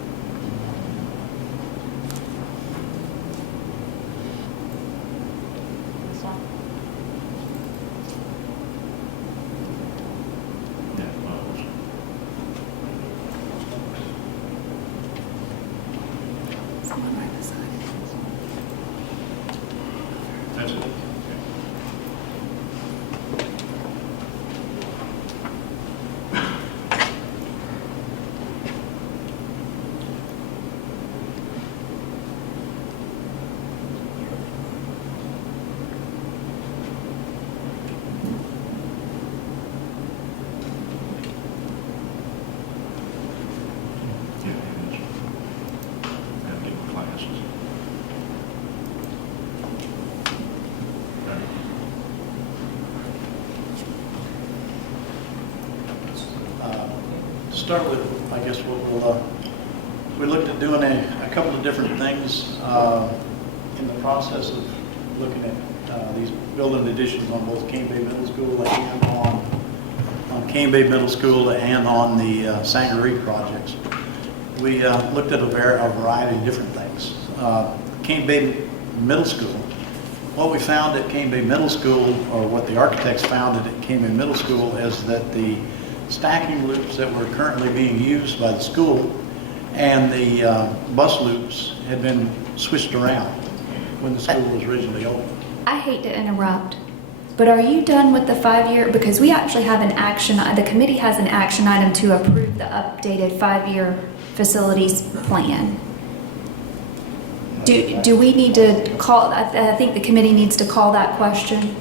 That's it. start with, I guess, we looked at doing a couple of different things in the process of looking at these building additions on both Cane Bay Middle School and on Cane Bay Middle School and on the Sangaree projects. We looked at a variety of different things. Cane Bay Middle School, what we found at Cane Bay Middle School, or what the architects found at Cane Bay Middle School, is that the stacking loops that were currently being used by the school and the bus loops had been switched around when the school was originally opened. I hate to interrupt, but are you done with the 5-year? Because we actually have an action, the committee has an action item to approve the updated 5-year facilities plan. Do we need to call, I think the committee needs to call that question.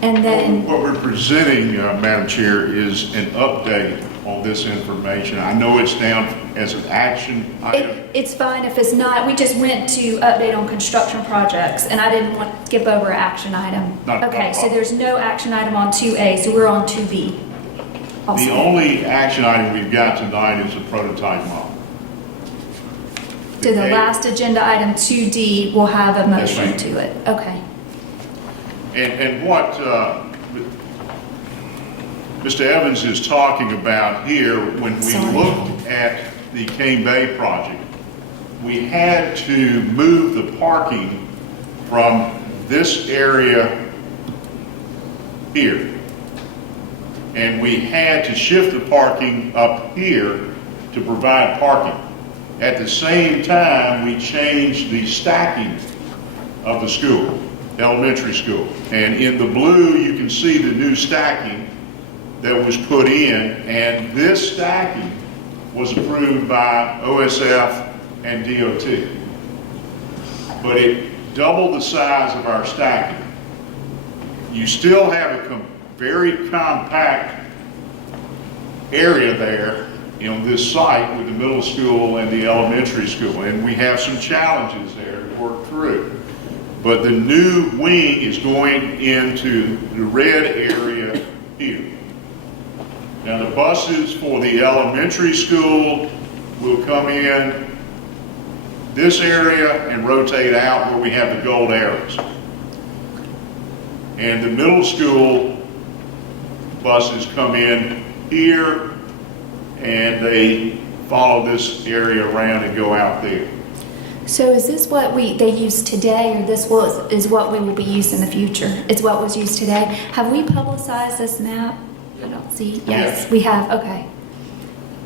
And then What we're presenting, Madam Chair, is an update on this information. I know it's down as an action item. it's fine if it's not. We just went to update on construction projects, and I didn't want to skip over an action item. Okay, so there's no action item on 2A, so we're on 2B. The only action item we've got tonight is a prototype model. To the last agenda item, 2D, will have a Yes, motion ma'am. to it. Okay. And what Mr. Evans is talking about here, when we looked at the Cane Bay project, we had to move the parking from this area here. And we had to shift the parking up here to provide parking. At the same time, we changed the stacking of the school, elementary school. And in the blue, you can see the new stacking that was put in, and this stacking was approved by OSF and DOT. But it doubled the size of our stacking. You still have a very compact area there on this site with the middle school and the elementary school, and we have some challenges there to work through. But the new wing is going into the red area here. Now the buses for the elementary school will come in this area and rotate out where we have the gold arrows. And the middle school buses come in here and they follow this area around and go out there. So is this what they use today, or this is what we will be used in the future? It's what was used today? Have we publicized this map? I don't see. Yes, we have. Okay.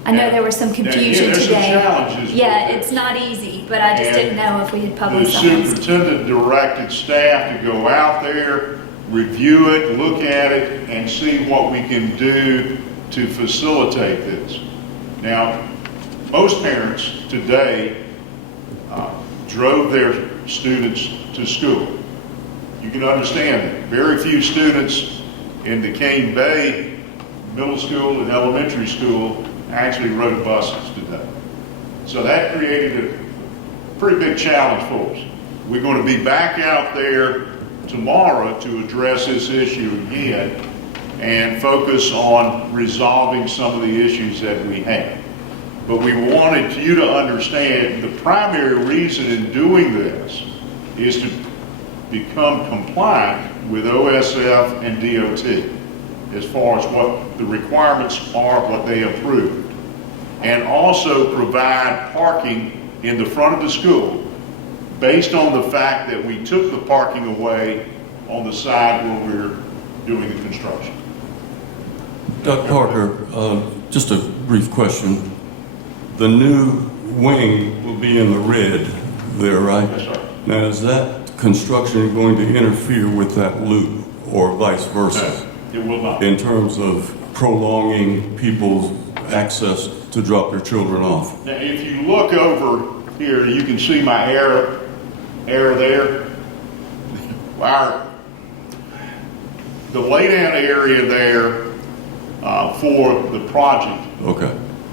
I know there was some confusion there's today. Some challenges yeah, it's not easy, but I just didn't know if we had publicized. The superintendent directed staff to go out there, review it, look at it, and see what we can do to facilitate this. Now, most parents today drove their students to school. You can understand that. Very few students in the Cane Bay Middle School and Elementary School actually rode buses today. So that created a pretty big challenge for us. We're going to be back out there tomorrow to address this issue again and focus on resolving some of the issues that we have. But we wanted you to understand the primary reason in doing this is to become compliant with OSF and DOT as far as what the requirements are, what they approved, and also provide parking in the front of the school based on the fact that we took the parking away on the side where we're doing the construction. Dr. Parker, just a brief question. The new wing will be in the red there, right? Yes, sir. Now, is that construction going to interfere with that loop or vice versa? No, it will not. In terms of prolonging people's access to drop their children off? Now, if you look over here, you can see my arrow there. The laydown area there for the project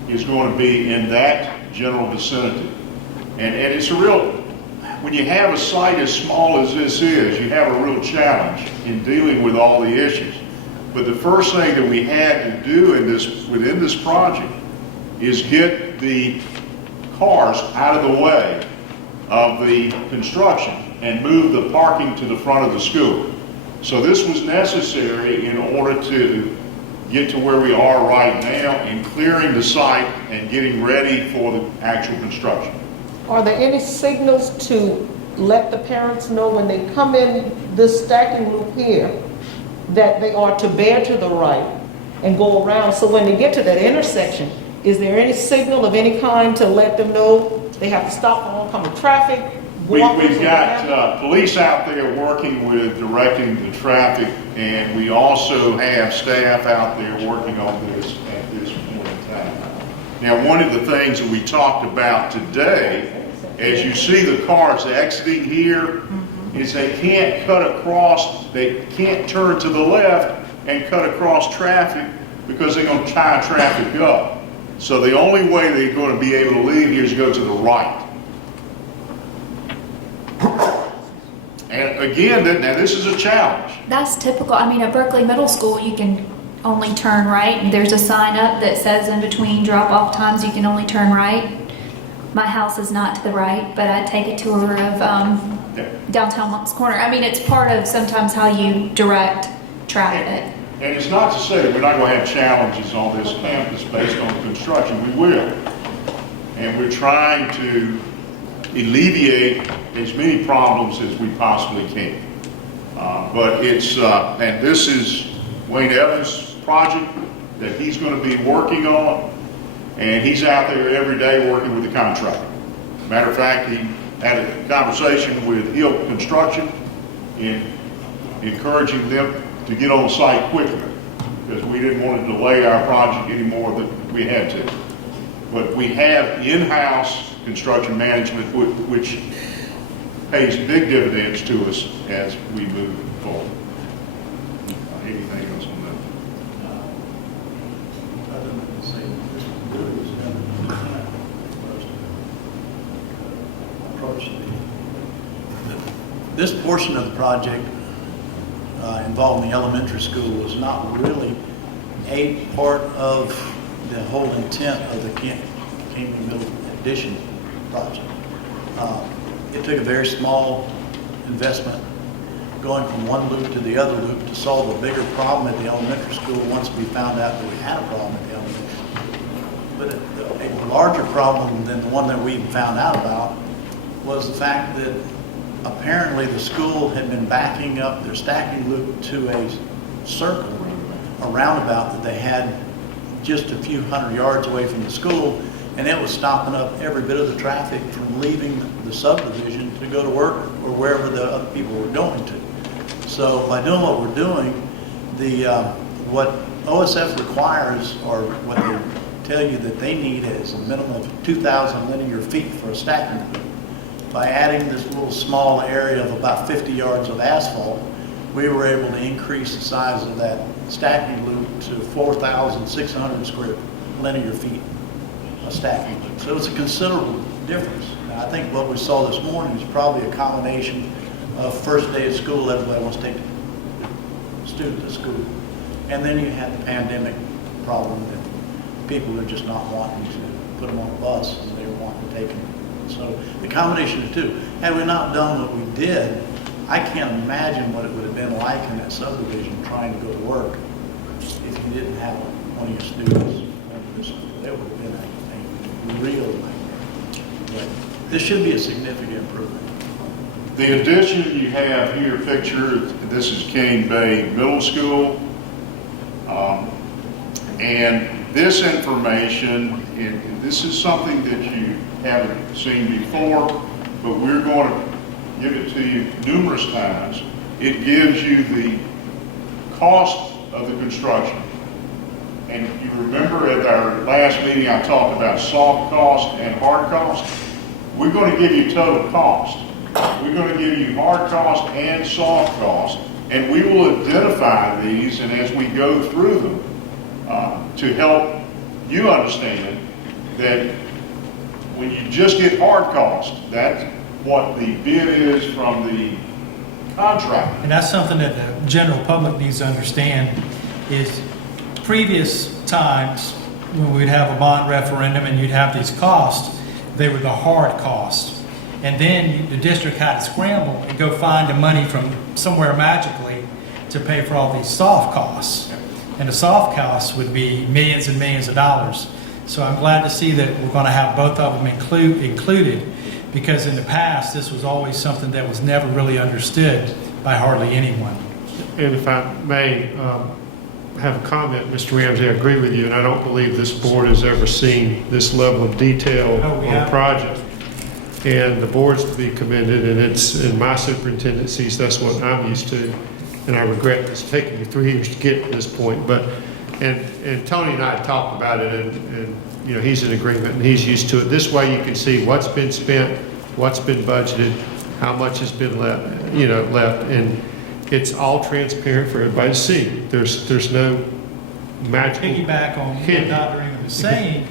is going to be in that general vicinity. And it's a real, when you have a site as small as this is, you have a real challenge in dealing with all the issues. But the first thing that we had to do within this project is get the cars out of the way of the construction and move the parking to the front of the school. So this was necessary in order to get to where we are right now in clearing the site and getting ready for the actual construction. Are there any signals to let the parents know when they come in this stacking loop here that they are to bear to the right and go around? So when they get to that intersection, is there any signal of any kind to let them know they have to stop for oncoming traffic? We've got police out there working with directing the traffic, and we also have staff out there working on this at this point in time. Now, one of the things that we talked about today, as you see the cars exiting here, is they can't cut across, they can't turn to the left and cut across traffic because they're going to tie traffic up. So the only way they're going to be able to leave here is to go to the right. And again, now this is a challenge. That's typical. I mean, at Berkeley Middle School, you can only turn right. And there's a sign up that says in between drop-off times, you can only turn right. My house is not to the right, but I take a tour of downtown Moncks Corner. I mean, it's part of sometimes how you direct traffic. And it's not to say that we're not going to have challenges on this campus based on construction. We will. And we're trying to alleviate as many problems as we possibly can. But it's, and this is Wayne Evans' project that he's going to be working on, and he's out there every day working with the contractor. Matter of fact, he had a conversation with Hill Construction in encouraging them to get on the site quickly because we didn't want to delay our project any more than we had to. But we have in-house construction management, which pays big dividends to us as we move forward. Anything else on that? Other than to say this really was done for us to approach this portion of the project involving the elementary school was not really a part of the whole intent of the Canopy Middle Addition project. It took a very small investment going from one loop to the other loop to solve a bigger problem at the elementary school once we found out that we had a problem at the elementary school. But a larger problem than the one that we found out about was the fact that apparently the school had been backing up their stacking loop to a circle, a roundabout that they had just a few hundred yards away from the school, and it was stopping up every bit of the traffic from leaving the subdivision to go to work or wherever the other people were going to. So by doing what we're doing, what OSF requires, or what they tell you that they need, is a minimum of 2,000 linear feet for a stacking loop. By adding this little small area of about 50 yards of asphalt, we were able to increase the size of that stacking loop to 4,600 square linear feet of stacking loop. So it's a considerable difference. Now, I think what we saw this morning is probably a combination of first day of school, everybody wants to take the student to school. And then you had the pandemic problem that people are just not wanting to put them on a bus, and they want to take them. So the combination of the two. Had we not done what we did, I can't imagine what it would have been like in that subdivision trying to go to work if you didn't have one of your students. That would have been a real nightmare. But this should be a significant improvement. The addition you have here pictured, this is Cane Bay Middle School. And this information, this is something that you haven't seen before, but we're going to give it to you numerous times. It gives you the cost of the construction. And you remember at our last meeting I talked about soft cost and hard cost. We're going to give you total cost. We're going to give you hard cost and soft cost, and we will identify these, and as we go through them, to help you understand that when you just get hard cost, that's what the bid is from the contractor. And that's something that the general public needs to understand is previous times when we'd have a bond referendum and you'd have these costs, they were the hard costs. And then the district had to scramble and go find the money from somewhere magically to pay for all these soft costs. And the soft costs would be millions and millions of dollars. So I'm glad to see that we're going to have both of them included, because in the past, this was always something that was never really understood by hardly anyone. And if I may have a comment, Mr. Ramsey, I agree with you, and I don't believe this board has ever seen this level of detail on a project. And the board's to be commended, and it's in my superintendencies, that's what I'm used to. And I regret it's taken me 3 years to get to this point. But and Tony and I talked about it, and you know, he's in agreement and he's used to it. This way you can see what's been spent, what's been budgeted, how much has been left, and it's all transparent for everybody to see. There's no magical. Piggyback on what Dr. Ingram was saying,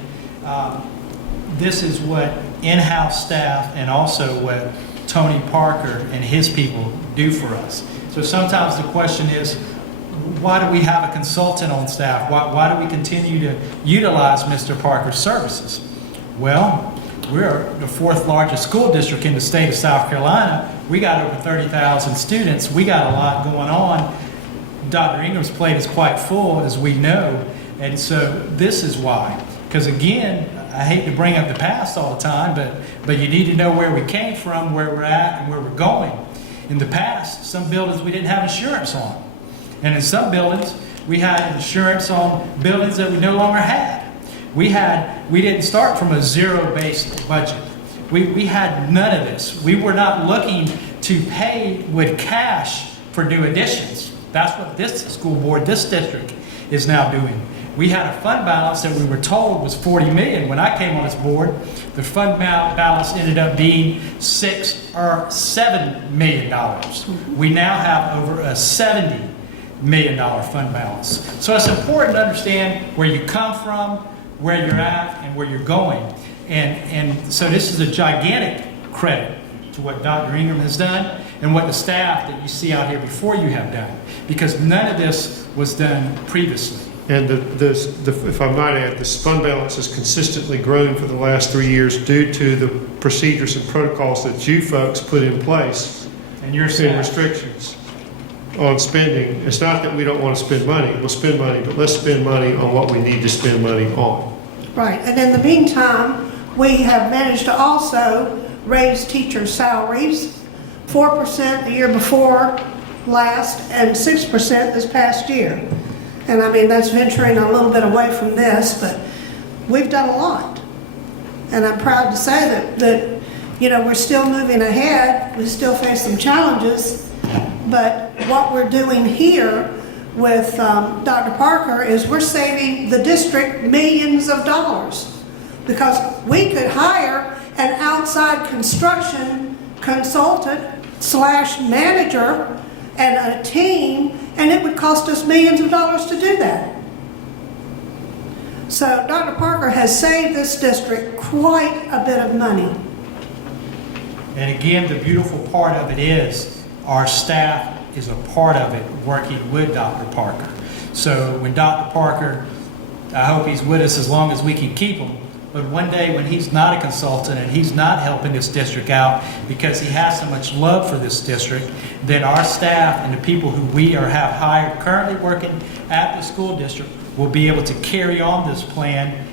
this is what in-house staff and also what Tony Parker and his people do for us. So sometimes the question is, why do we have a consultant on staff? Why do we continue to utilize Mr. Parker's services? Well, we're the 4th largest school district in the state of South Carolina. We got over 30,000 students. We got a lot going on. Dr. Ingram's plate is quite full, as we know. And so this is why. Because again, I hate to bring up the past all the time, but you need to know where we came from, where we're at, and where we're going. In the past, some buildings we didn't have insurance on. And in some buildings, we had insurance on buildings that we no longer had. We didn't start from a zero-based budget. We had none of this. We were not looking to pay with cash for new additions. That's what this school board, this district, is now doing. We had a fund balance that we were told was $40 million. When I came on this board, the fund balance ended up being $6 or $7 million. We now have over a $70 million fund balance. So it's important to understand where you come from, where you're at, and where you're going. And so this is a gigantic credit to what Dr. Ingram has done and what the staff that you see out here before you have done, because none of this was done previously. And if I might add, this fund balance has consistently grown for the last 3 years due to the procedures and protocols that you folks put in place and your restrictions on spending. It's not that we don't want to spend money. We'll spend money, but let's spend money on what we need to spend money on. Right, and in the meantime, we have managed to also raise teachers' salaries, 4% the year before last and 6% this past year. And I mean, that's venturing a little bit away from this, but we've done a lot. And I'm proud to say that you know, we're still moving ahead. We still face some challenges, but what we're doing here with Dr. Parker is we're saving the district millions of dollars, because we could hire an outside construction consultant / manager and a team, and it would cost us millions of dollars to do that. So Dr. Parker has saved this district quite a bit of money. And again, the beautiful part of it is our staff is a part of it, working with Dr. Parker. So when Dr. Parker, I hope he's with us as long as we can keep him, but one day when he's not a consultant and he's not helping this district out because he has so much love for this district, then our staff and the people who we have hired currently working at the school district will be able to carry on this plan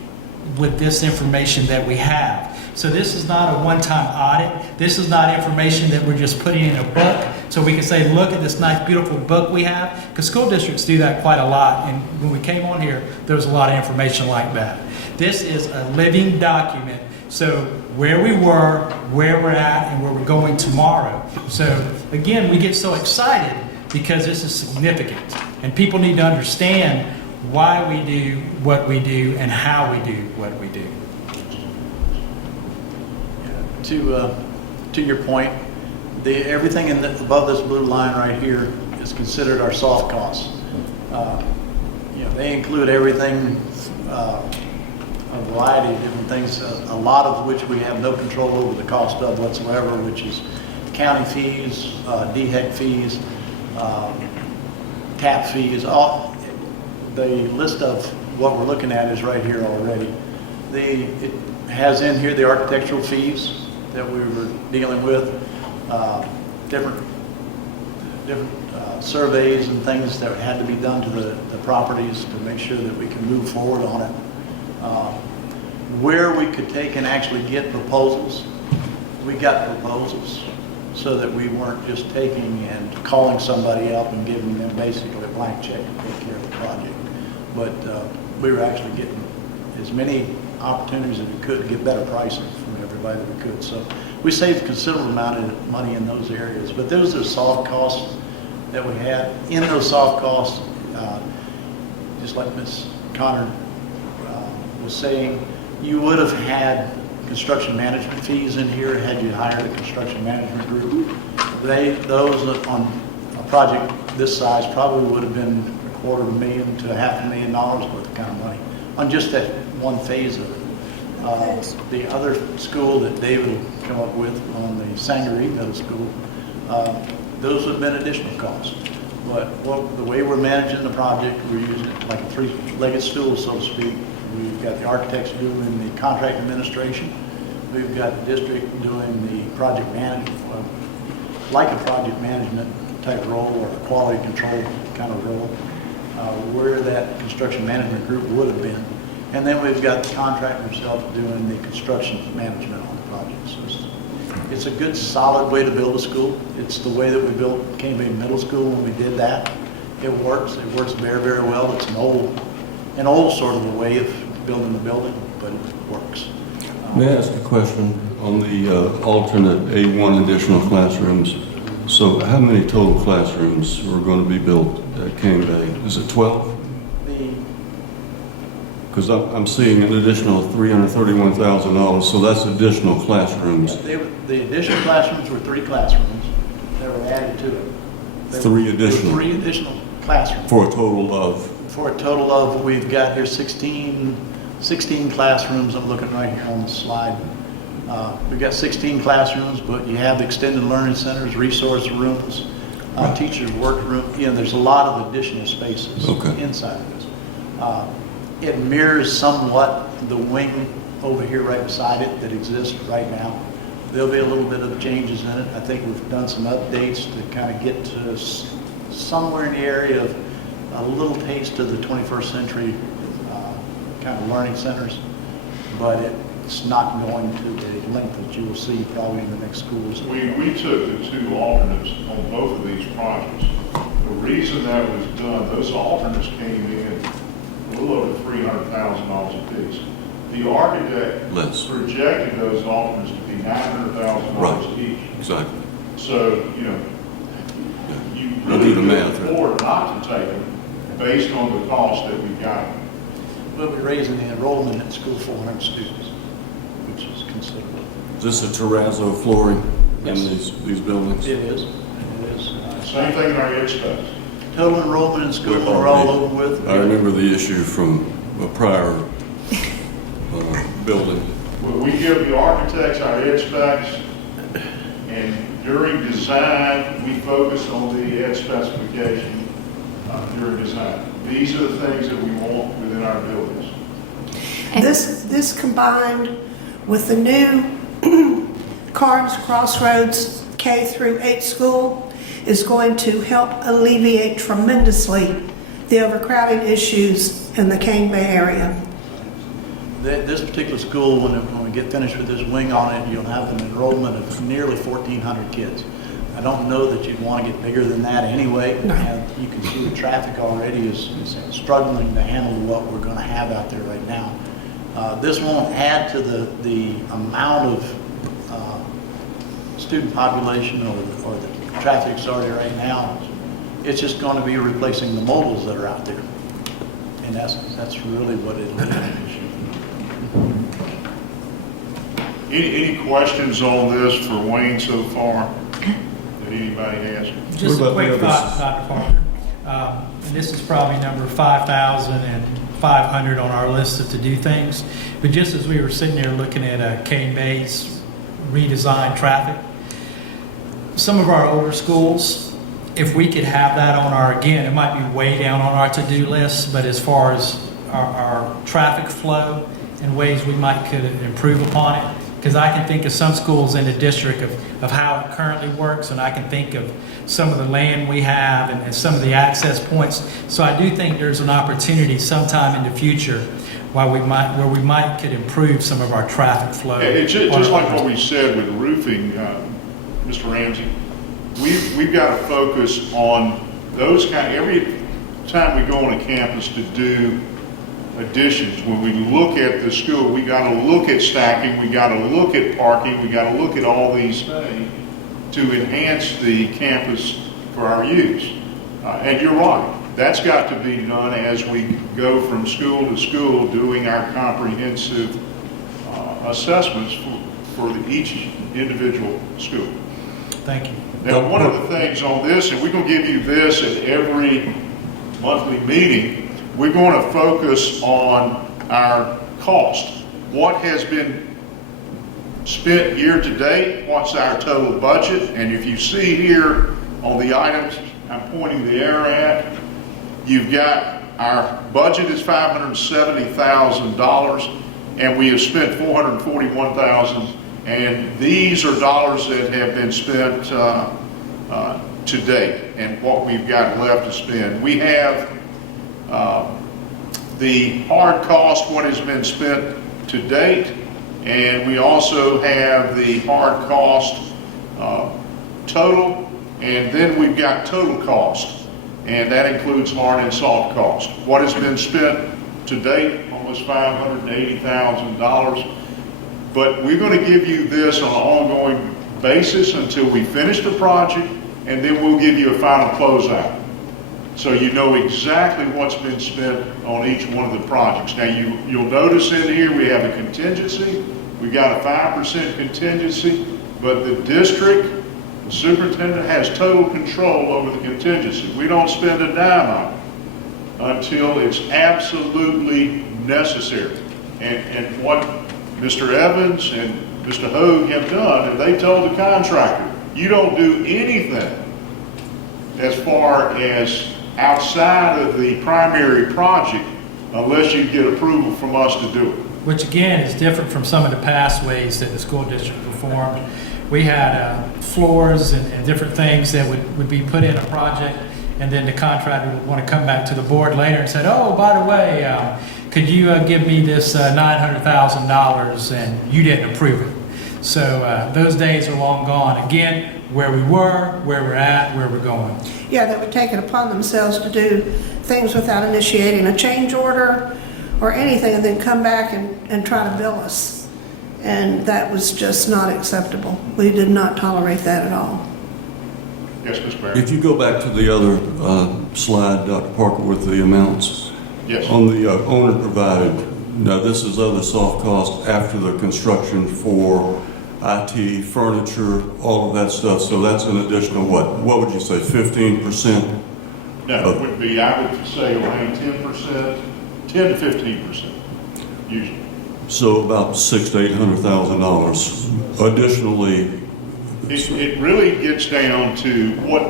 with this information that we have. So this is not a one-time audit. This is not information that we're just putting in a book so we can say, look at this nice, beautiful book we have. Because school districts do that quite a lot. And when we came on here, there was a lot of information like that. This is a living document. So where we were, where we're at, and where we're going tomorrow. So again, we get so excited because this is significant. And people need to understand why we do what we do and how we do what we do. To your point, everything above this blue line right here is considered our soft costs. They include everything, a variety of different things, a lot of which we have no control over the cost of whatsoever, which is county fees, DHEC fees, TAP fees. The list of what we're looking at is right here already. It has in here the architectural fees that we were dealing with, different surveys and things that had to be done to the properties to make sure that we can move forward on it. Where we could take and actually get proposals, we got proposals so that we weren't just taking and calling somebody up and giving them basically a blank check to take care of the project. But we were actually getting as many opportunities as we could to get better pricing from everybody that we could. So we saved a considerable amount of money in those areas. But those are soft costs that we had. In those soft costs, just like Ms. Connor was saying, you would have had construction management fees in here had you hired a construction management group. Those on a project this size probably would have been $250,000 to $500,000 worth of kind of money on just that one phase of it. The other school that David will come up with on the Sangaree Middle School, those would have been additional costs. But the way we're managing the project, we're using it like a three-legged stool, so to speak. We've got the architects doing the contract administration. We've got the district doing the project management, like a project management type role or a quality control kind of role, where that construction management group would have been. And then we've got the contractor himself doing the construction management on the project. So it's a good, solid way to build a school. It's the way that we built Canopy Middle School when we did that. It works. It works very, very well. It's an old sort of a way of building the building, but it works. May I ask a question on the alternate A1 additional classrooms? So how many total classrooms were going to be built at Cane Bay? Is it 12? Because I'm seeing an additional $331,000, so that's additional classrooms. The additional classrooms were 3 classrooms that were added to it. Three additional classrooms. For a total of, we've got here 16 classrooms. I'm looking right here on the slide. We've got 16 classrooms, but you have extended learning centers, resource rooms, teachers' workroom. There's a lot of additional spaces inside of this. It mirrors somewhat the wing over here right beside it that exists right now. There'll be a little bit of changes in it. I think we've done some updates to kind of get to somewhere in the area of a little taste of the 21st century kind of learning centers, but it's not going to the length that you will see probably in the next schools. We took the 2 alternates on both of these projects. The reason that was done, those alternates came in a little over $300,000 a piece. The architect projected those alternates to be $900,000 each. Exactly. So, you really can afford not to take them based on the cost that we got. We'll be raising the enrollment in school 400 students, which is considerable. Is this a terrazzo flooring in these buildings? It is. Same thing in our expense. Total enrollment in school we're all over with. I remember the issue from a prior building. Well, we give the architects our ed specs, and during design, we focus on the ed specification during design. These are the things that we want within our buildings. This combined with the new Carnes Crossroads K through 8 school is going to help alleviate tremendously the overcrowding issues in the Cane Bay area. This particular school, when we get finished with this wing on it, you'll have an enrollment of nearly 1,400 kids. I don't know that you'd want to get bigger than that anyway. No. You can see the traffic already is struggling to handle what we're going to have out there right now. This won't add to the amount of student population or the traffic that's already right now. It's just going to be replacing the mobiles that are out there. And that's really what it is. Any questions on this for Wayne so far that anybody has? Just a quick thought, Dr. Parker. And this is probably number 5,500 on our list of to-do things. But just as we were sitting there looking at Cane Bay's redesigned traffic, some of our older schools, if we could have that on our, again, it might be way down on our to-do list, but as far as our traffic flow and ways we could improve upon it. Because I can think of some schools in the district of how it currently works, and I can think of some of the land we have and some of the access points. So I do think there's an opportunity sometime in the future where we might could improve some of our traffic flow. It's just like what we said with roofing, Mr. Ramsey. We've got to focus on those every time we go on a campus to do additions, when we look at the school, we got to look at stacking, we got to look at parking, we got to look at all these things to enhance the campus for our use. And you're right, that's got to be done as we go from school to school, doing our comprehensive assessments for each individual school. Thank you. Now, one of the things on this, and we're going to give you this at every monthly meeting, we're going to focus on our cost. What has been spent year to date? What's our total budget? And if you see here on the items I'm pointing the arrow at, you've got our budget is $570,000, and we have spent $441,000. And these are dollars that have been spent to date, and what we've got left to spend. We have the hard cost, what has been spent to date, and we also have the hard cost total, and then we've got total cost, and that includes hard and soft cost. What has been spent to date, almost $580,000, but we're going to give you this on an ongoing basis until we finish the project, and then we'll give you a final closeout. So you know exactly what's been spent on each one of the projects. Now you'll notice in here we have a contingency. We've got a 5% contingency, but the district, the superintendent has total control over the contingency. We don't spend a dime on it until it's absolutely necessary. And what Mr. Evans and Mr. Hogue have done, and they told the contractor, you don't do anything as far as outside of the primary project unless you get approval from us to do it. Which again is different from some of the past ways that the school district performed. We had floors and different things that would be put in a project, and then the contractor would want to come back to the board later and said, oh, by the way, could you give me this $900,000, and you didn't approve it. So those days are long gone. Again, where we were, where we're at, where we're going. Yeah, that would take it upon themselves to do things without initiating a change order or anything, and then come back and try to bill us. And that was just not acceptable. We did not tolerate that at all. Yes, Ms. Barrett. If you go back to the other slide, Dr. Parker, with the amounts. Yes. On the owner provided, now this is other soft costs after the construction for IT, furniture, all of that stuff. So that's an additional what? What would you say, 15%? No, it would be, I would say around 10%, 10 to 15%, usually. So about $600,000 to $800,000. Additionally, It really gets down to what,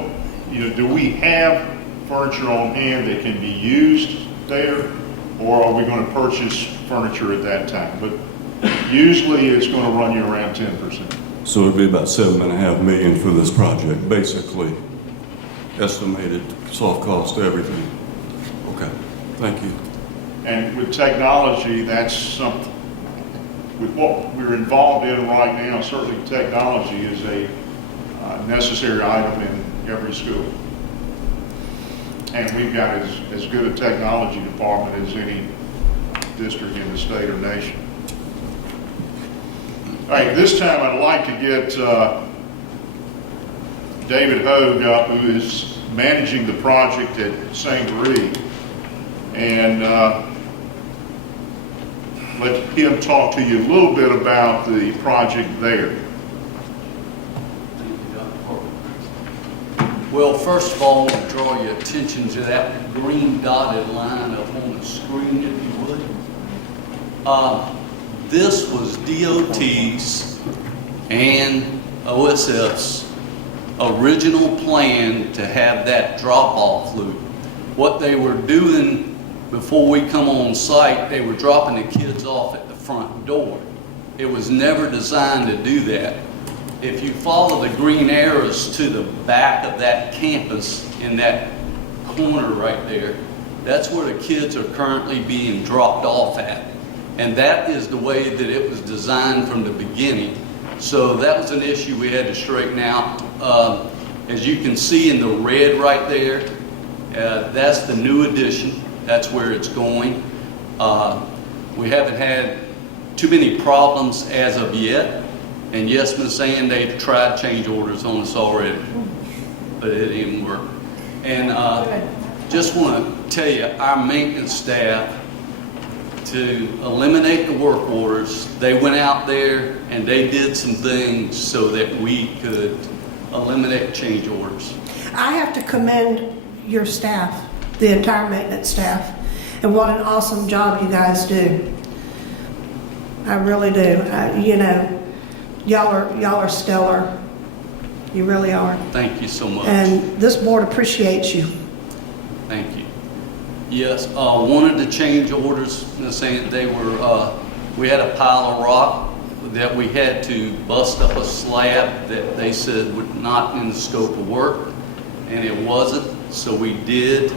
do we have furniture on hand that can be used there, or are we going to purchase furniture at that time? But usually it's going to run you around 10%. so it'd be about $7.5 million for this project, basically. Estimated soft cost to everything. Okay, thank you. And with technology, that's something, with what we're involved in right now, certainly technology is a necessary item in every school. And we've got as good a technology department as any district in the state or nation. All right, this time I'd like to get David Hogue up, who is managing the project at St. Marie, and let him talk to you a little bit about the project there. Well, first of all, I want to draw your attention to that green dotted line up on the screen, if you would. This was DOT's and OSF's original plan to have that drop-off loop. What they were doing before we come on site, they were dropping the kids off at the front door. It was never designed to do that. If you follow the green arrows to the back of that campus in that corner right there, that's where the kids are currently being dropped off at. And that is the way that it was designed from the beginning. So that was an issue we had to straighten out. As you can see in the red right there, that's the new addition. That's where it's going. We haven't had too many problems as of yet. And yes, Ms. Ann, they've tried change orders on us already, but it didn't work. And just want to tell you, our maintenance staff, to eliminate the work orders, they went out there and they did some things so that we could eliminate change orders. I have to commend your staff, the entire maintenance staff, and what an awesome job you guys do. I really do. You know, y'all are stellar. You really are. Thank you so much. And this board appreciates you. Thank you. Yes, one of the change orders, saying they were, we had a pile of rock that we had to bust up a slab that they said would not in the scope of work, and it wasn't, so we did.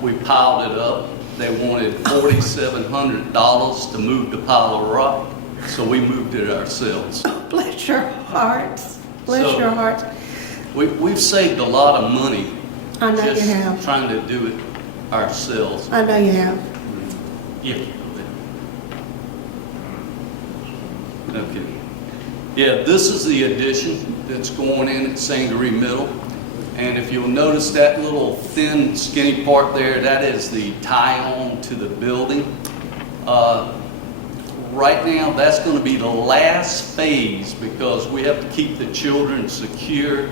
We piled it up. They wanted $4,700 to move the pile of rock, so we moved it ourselves. Bless your hearts. Bless your hearts. We've saved a lot of money. I know just you have. trying to do it ourselves. I know you have. Yeah. Okay. Yeah, this is the addition that's going in at Sangaree Middle. And if you'll notice that little thin, skinny part there, that is the tie-on to the building. Right now, that's going to be the last phase because we have to keep the children secure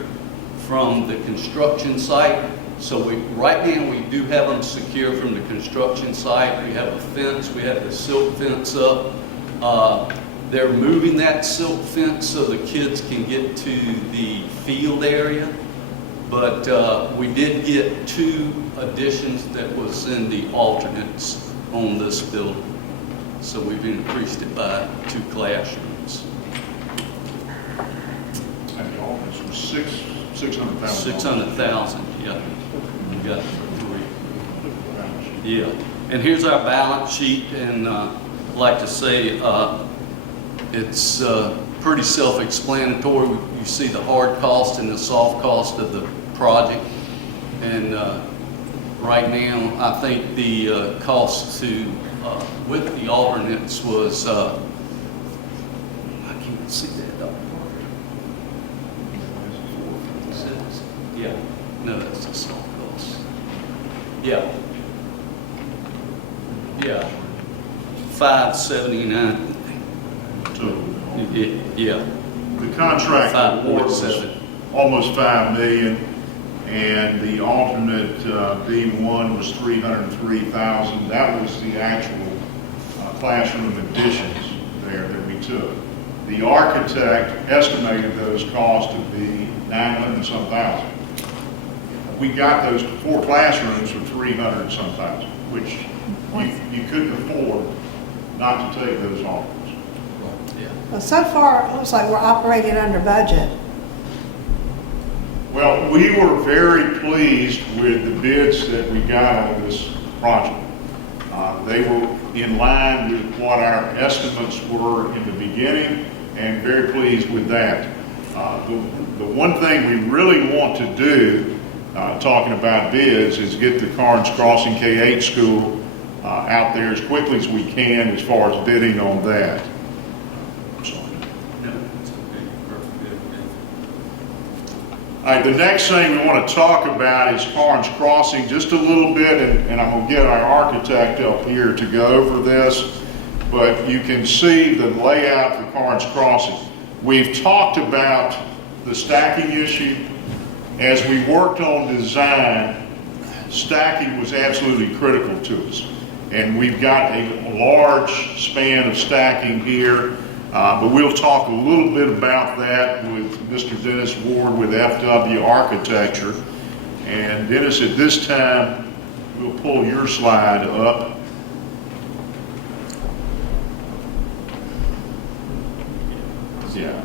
from the construction site. So right now, we do have them secure from the construction site. We have a fence. We have the silk fence up. They're moving that silk fence so the kids can get to the field area. But we did get 2 additions that was in the alternates on this building. So we've increased it by 2 classrooms. And the office was $600,000. 600,000, yeah. We got 3. Yeah. And here's our balance sheet, and I'd like to say it's pretty self-explanatory. You see the hard cost and the soft cost of the project. And right now, I think the cost to with the alternates was, I can't see that up. Yeah, no, that's the soft cost. Yeah. Yeah. 579. Yeah. The contract award was 5.7. almost $5 million, and the alternate B1 was $303,000. That was the actual classroom additions there that we took. The architect estimated those costs to be $900-some thousand. We got those 4 classrooms for $300-some thousand, which you couldn't afford not to take those offers. Well, so far, it looks like we're operating under budget. Well, we were very pleased with the bids that we got on this project. They were in line with what our estimates were in the beginning, and very pleased with that. The one thing we really want to do, talking about bids, is get the Carnes Crossing K-8 school out there as quickly as we can as far as bidding on that. All right, the next thing we want to talk about is Carnes Crossing just a little bit, and I'm going to get our architect up here to go over this, but you can see the layout for Carnes Crossing. We've talked about the stacking issue. As we worked on design, stacking was absolutely critical to us, and we've got a large span of stacking here. But we'll talk a little bit about that with Mr. Dennis Ward with FW Architecture. And Dennis, at this time, we'll pull your slide up. Yeah.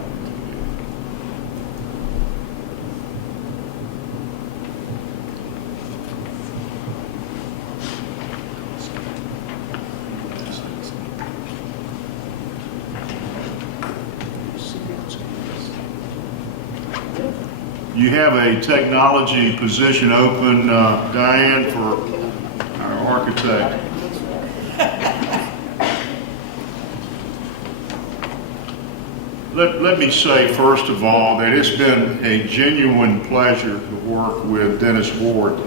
You have a technology position open, Diane, for our architect. Let me say, first of all, that it's been a genuine pleasure to work with Dennis Ward.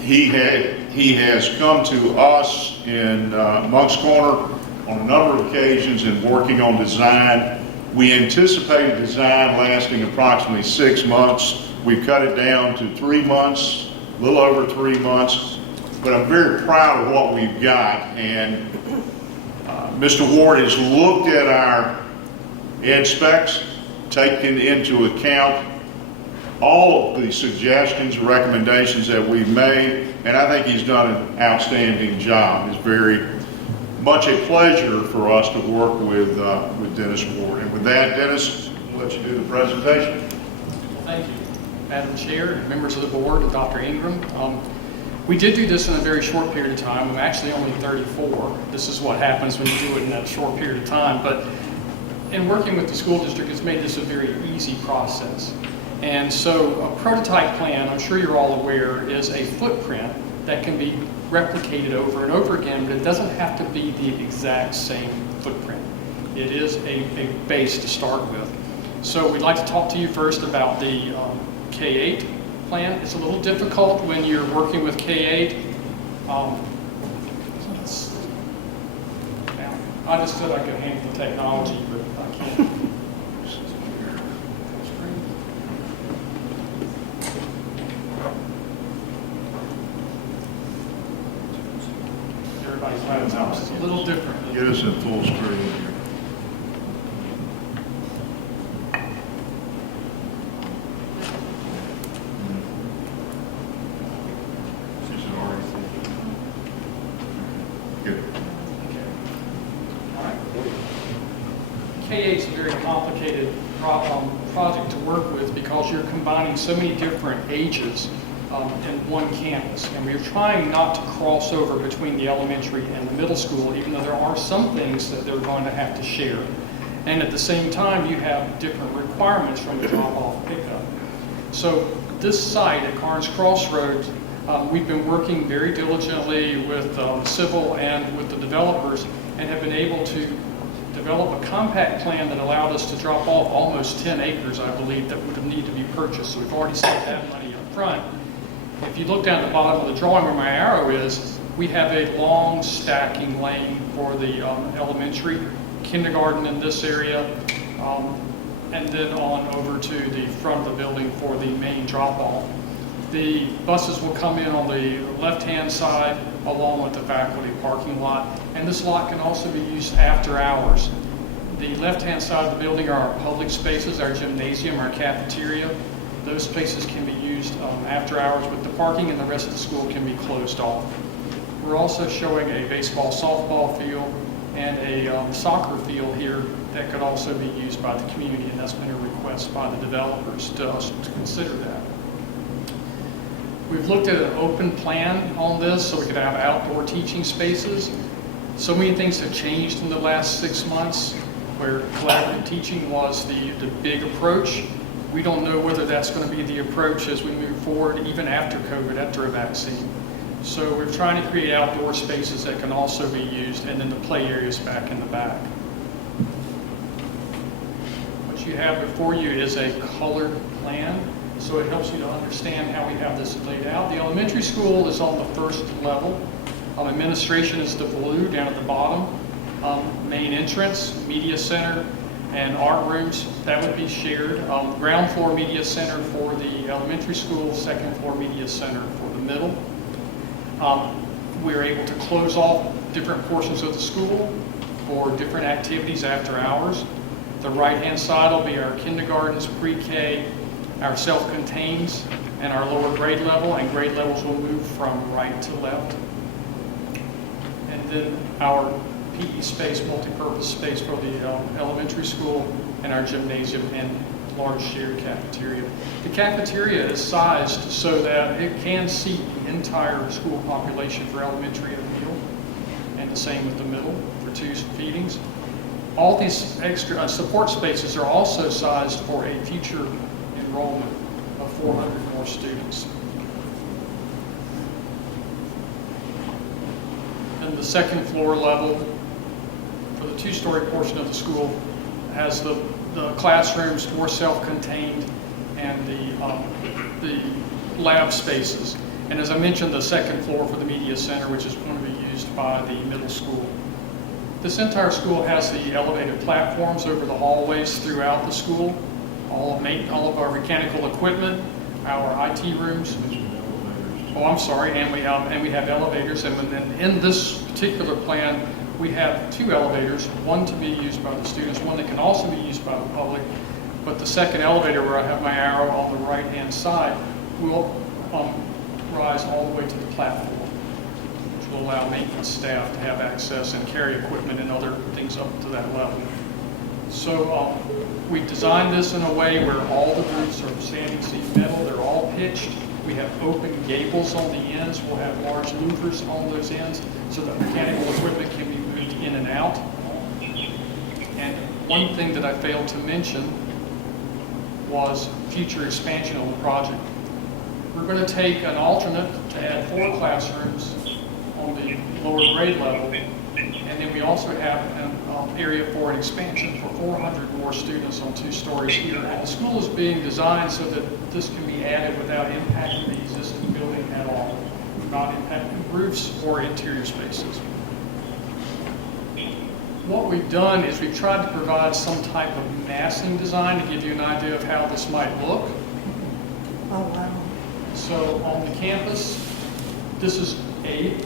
He has come to us in Monk's Corner on a number of occasions in working on design. We anticipated design lasting approximately 6 months. We've cut it down to 3 months, a little over 3 months, but I'm very proud of what we've got. And Mr. Ward has looked at our ed specs, taken into account all of the suggestions, recommendations that we've made, and I think he's done an outstanding job. It's very much a pleasure for us to work with Dennis Ward. And with that, Dennis, I'll let you do the presentation. Well, thank you, Madam Chair, and members of the board, and Dr. Ingram. We did do this in a very short period of time. I'm actually only 34. This is what happens when you do it in that short period of time. But in working with the school district, it's made this a very easy process. And so a prototype plan, I'm sure you're all aware, is a footprint that can be replicated over and over again, but it doesn't have to be the exact same footprint. It is a base to start with. So we'd like to talk to you first about the K-8 plan. It's a little difficult when you're working with K-8. I just said I could handle the technology, but I can't. Everybody's laptops is a little different. Get us in full screen. K-8 is a very complicated project to work with because you're combining so many different ages in one campus. And we're trying not to cross over between the elementary and the middle school, even though there are some things that they're going to have to share. And at the same time, you have different requirements from the drop-off pickup. So this site at Carnes Crossroads, we've been working very diligently with Civil and with the developers and have been able to develop a compact plan that allowed us to drop off almost 10 acres, I believe, that would have needed to be purchased. So we've already spent that money up front. If you look down at the bottom of the drawing where my arrow is, we have a long stacking lane for the elementary, kindergarten in this area, and then on over to the front of the building for the main drop-off. The buses will come in on the left-hand side along with the faculty parking lot, and this lot can also be used after hours. The left-hand side of the building are our public spaces, our gymnasium, our cafeteria. Those spaces can be used after hours, but the parking in the rest of the school can be closed off. We're also showing a baseball, softball field and a soccer field here that could also be used by the community, and that's been a request by the developers to us to consider that. We've looked at an open plan on this so we could have outdoor teaching spaces. So many things have changed in the last 6 months where collaborative teaching was the big approach. We don't know whether that's going to be the approach as we move forward, even after COVID, after a vaccine. So we're trying to create outdoor spaces that can also be used, and then the play areas back in the back. What you have before you is a colored plan. So it helps you to understand how we have this laid out. The elementary school is on the first level. Administration is the blue down at the bottom. Main entrance, media center, and art rooms, that would be shared. Ground floor media center for the elementary school, second floor media center for the middle. We're able to close off different portions of the school for different activities after hours. The right-hand side will be our kindergartens, pre-K, our self-contains, and our lower grade level, and grade levels will move from right to left. And then our PE space, multi-purpose space for the elementary school, and our gymnasium and large shared cafeteria. The cafeteria is sized so that it can seat the entire school population for elementary at a meal, and the same with the middle for 2 feedings. All these extra support spaces are also sized for a future enrollment of 400 more students. And the second floor level for the 2-story portion of the school has the classrooms more self-contained and the lab spaces. And as I mentioned, the second floor for the media center, which is going to be used by the middle school. This entire school has the elevated platforms over the hallways throughout the school, all of our mechanical equipment, our IT rooms. Oh, I'm sorry, and we have elevators. And then in this particular plan, we have 2 elevators, one to be used by the students, one that can also be used by the public. But the second elevator, where I have my arrow on the right-hand side, will rise all the way to the platform, which will allow maintenance staff to have access and carry equipment and other things up to that level. So we designed this in a way where all the roofs are standing seam metal, they're all pitched. We have open gables on the ends, we'll have large louvers on those ends so that mechanical equipment can be moved in and out. And one thing that I failed to mention was future expansion on the project. We're going to take an alternate to add 4 classrooms on the lower grade level, and then we also have an area for an expansion for 400 more students on 2 stories here. And the school is being designed so that this can be added without impacting the existing building at all, not impacting roofs or interior spaces. What we've done is we've tried to provide some type of massing design to give you an idea of how this might look. Oh, wow. So on the campus, this is a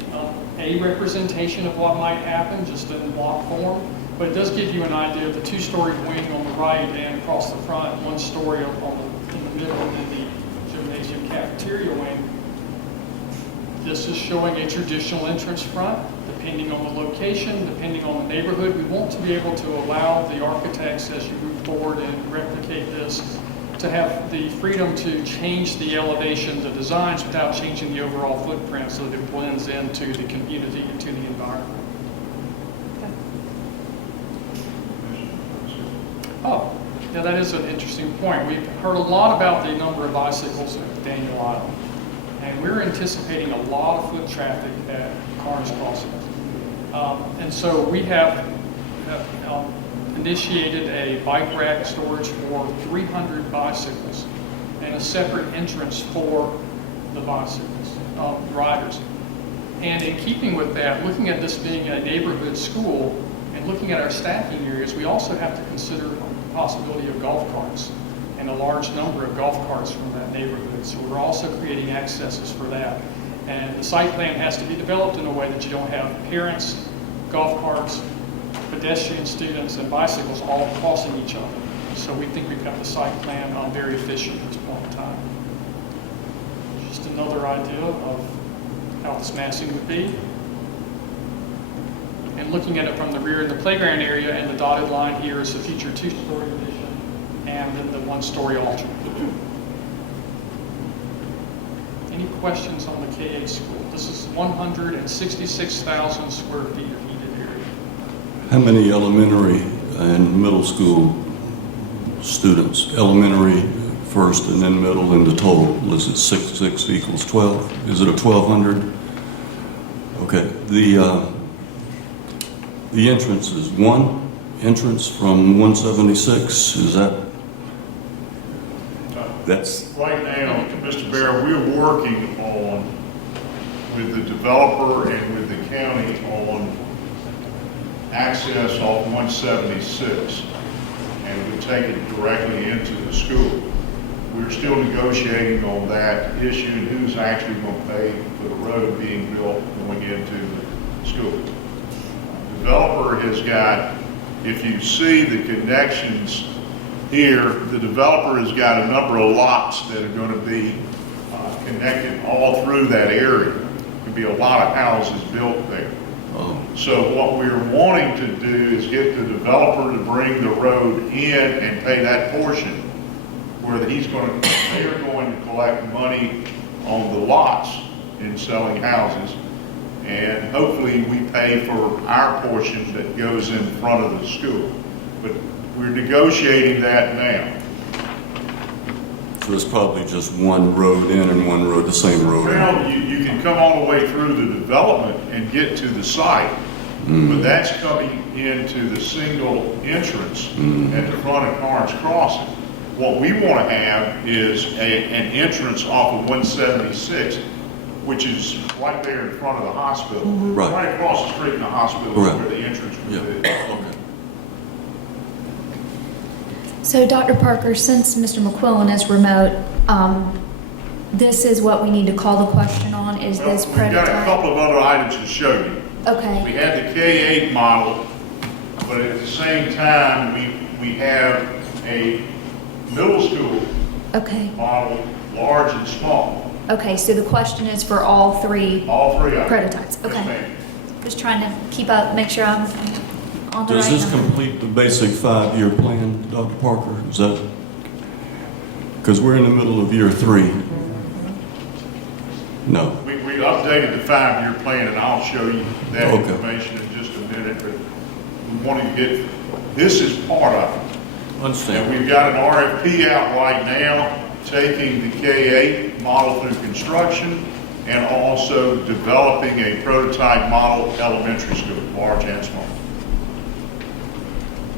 representation of what might happen, just in block form, but it does give you an idea of the 2-story wing on the right and across the front, 1 story in the middle, and then the gymnasium cafeteria wing. This is showing a traditional entrance front, depending on the location, depending on the neighborhood. We want to be able to allow the architects, as you move forward and replicate this, to have the freedom to change the elevation, the designs, without changing the overall footprint so that it blends into the community, into the environment. Oh, yeah, that is an interesting point. We've heard a lot about the number of bicycles at Daniel Island, and we're anticipating a lot of foot traffic at Carnes Crossing. And so we have initiated a bike rack storage for 300 bicycles and a separate entrance for the bicycles, riders. And in keeping with that, looking at this being a neighborhood school and looking at our stacking areas, we also have to consider the possibility of golf carts and a large number of golf carts from that neighborhood. So we're also creating accesses for that. And the site plan has to be developed in a way that you don't have parents, golf carts, pedestrian students, and bicycles all crossing each other. So we think we've got the site plan very efficient at this point in time. Just another idea of how this massing would be. And looking at it from the rear in the playground area, and the dotted line here is the future 2-story addition, and then the 1-story alternate. Any questions on the K-8 school? This is 166,000 square feet of heated area. How many elementary and middle school students? Elementary first and then middle in the total? Is it 6 equals 12? Is it a 1,200? Okay. The entrance is 1 entrance from 176. Is that's Right now, Mr. Bear, we're working on, with the developer and with the county, on access off 176, and we take it directly into the school. We're still negotiating on that issue and who's actually going to pay for the road being built going into the school. The developer has got, if you see the connections here, the developer has got a number of lots that are going to be connected all through that area. Could be a lot of houses built there. So what we're wanting to do is get the developer to bring the road in and pay that portion where they're going to collect money on the lots in selling houses. And hopefully we pay for our portion that goes in front of the school. But we're negotiating that now. So it's probably just one road in and one road, the same road in. Well, you can come all the way through the development and get to the site, but that's coming into the single entrance at the front of Carnes Crossing. What we want to have is an entrance off of 176, which is right there in front of the hospital. Right across the street from the hospital is where the entrance would be. Okay. So, Dr. Parker, since Mr. McQuillan is remote, this is what we need to call the question on, is this We've got a prototype? couple of other items to show you. Okay. We have the K-8 model, but at the same time, we have a middle school model, large and small. Okay, so the question is for all three items. prototypes. Yes, Okay. ma'am. Just trying to keep up, make sure I'm on the Does right this number. complete the basic 5-year plan, Dr. Parker? Is that, because we're in the middle of year 3. No. We updated the 5-year plan, and I'll show you that information in just a minute, but we want to get, this is part of it. Understand. And we've got an RFP out right now, taking the K-8 model through construction and also developing a prototype model elementary school, large and small.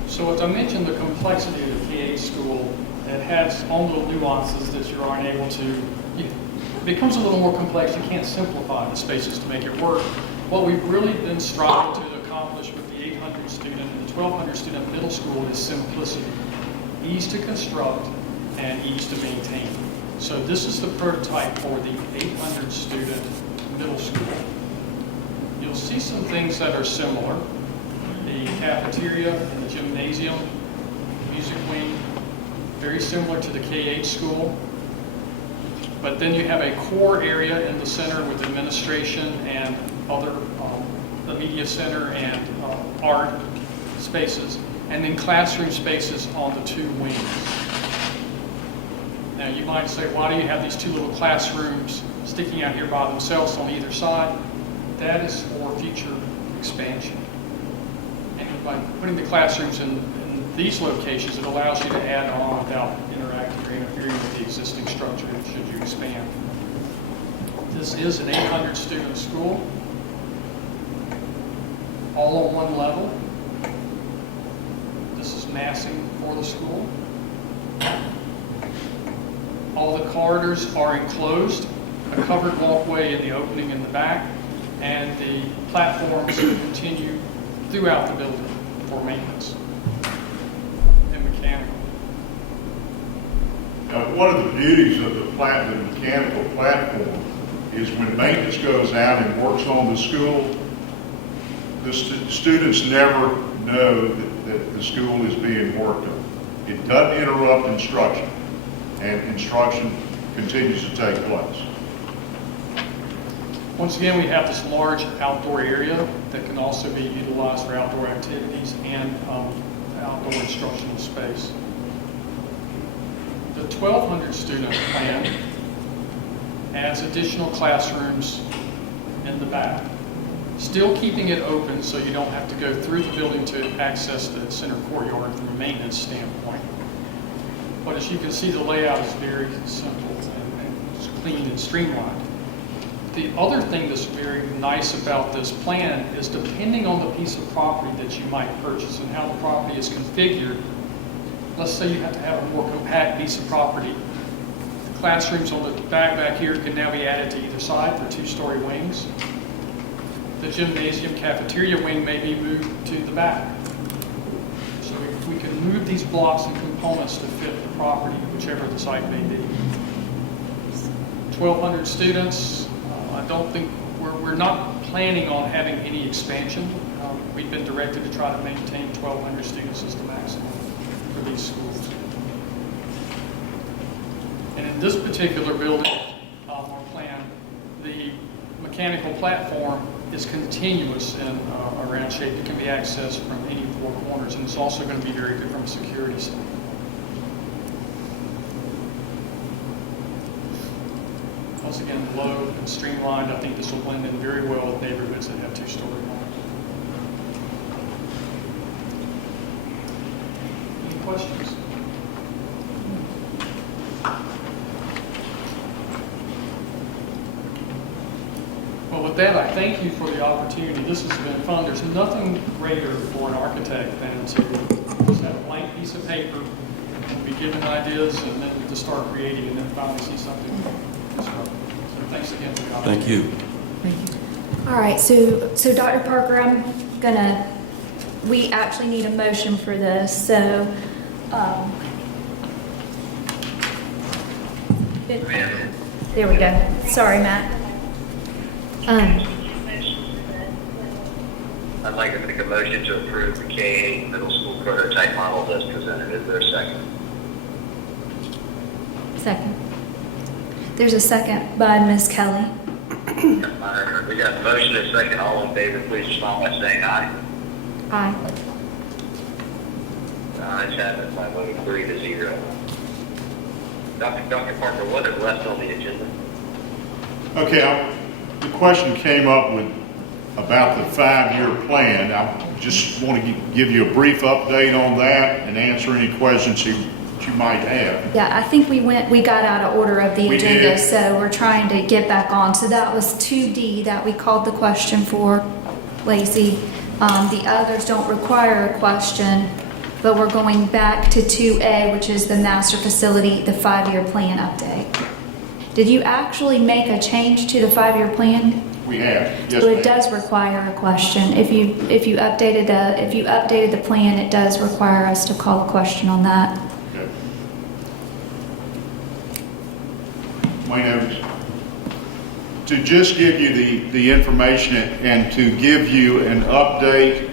So as I mentioned, the complexity of the K-8 school, it has own little nuances that you aren't able to, it becomes a little more complex. You can't simplify the spaces to make it work. What we've really been striving to accomplish with the 800 student and the 1200 student middle school is simplicity, ease to construct and ease to maintain. So this is the prototype for the 800 student middle school. You'll see some things that are similar. The cafeteria and the gymnasium, music wing, very similar to the K-8 school. But then you have a core area in the center with administration and other, the media center and art spaces, and then classroom spaces on the 2 wings. Now you might say, why do you have these 2 little classrooms sticking out here by themselves on either side? That is for future expansion. And by putting the classrooms in these locations, it allows you to add on without interacting or interfering with the existing structure should you expand. This is an 800 student school, all on one level. This is massing for the school. All the corridors are enclosed, a covered walkway in the opening in the back, and the platforms continue throughout the building for maintenance and mechanical. Now, one of the beauties of the mechanical platform is when maintenance goes out and works on the school, the students never know that the school is being worked on. It doesn't interrupt instruction, and instruction continues to take place. Once again, we have this large outdoor area that can also be utilized for outdoor activities and outdoor instructional space. The 1,200 student plan adds additional classrooms in the back, still keeping it open so you don't have to go through the building to access the center courtyard from a maintenance standpoint. But as you can see, the layout is very simple and clean and streamlined. The other thing that's very nice about this plan is depending on the piece of property that you might purchase and how the property is configured, let's say you have to have a more compact piece of property. The classrooms on the back here can now be added to either side for 2-story wings. The gymnasium cafeteria wing may be moved to the back. So we can move these blocks and components to fit the property, whichever the site may be. 1,200 students. I don't think, we're not planning on having any expansion. We've been directed to try to maintain 1,200 students as the maximum for these schools. And in this particular building, mechanical platform is continuous in a round shape. It can be accessed from any four corners, and it's also going to be very good from a security standpoint. Once again, low and streamlined. I think this will blend in very well with neighborhoods that have two-story homes. Any questions? Well, with that, I thank you for the opportunity. This has been fun. There's nothing greater for an architect than to just have a blank piece of paper and be given ideas and then to start creating and then finally see something constructed. So thanks again for the opportunity. Thank you. All right, so Dr. Parker, we actually need a motion for this, so, there we go. Sorry, Matt. I'd like to make a motion to approve the K-8 middle school prototype models as presented. Is there a second? Second. There's a second by Ms. Kelly. We got a motion and a second. All in favor, please respond by saying aye. Aye. Ayes have it by vote of 3-0. Dr. Parker, what is left on the agenda? Okay, the question came up about the 5-year plan. I just want to give you a brief update on that and answer any questions you might have. Yeah, I think we got out of order of the We agenda, did. so we're trying to get back on. So that was 2D that we called the question for, Lacey. The others don't require a question, but we're going back to 2A, which is the master facility, the 5-year plan update. Did you actually make a change to the 5-year plan? We have, yes, So it ma'am. does require a question. If you updated the plan, it does require us to call a question on that. Okay. My notes. To just give you the information and to give you an update,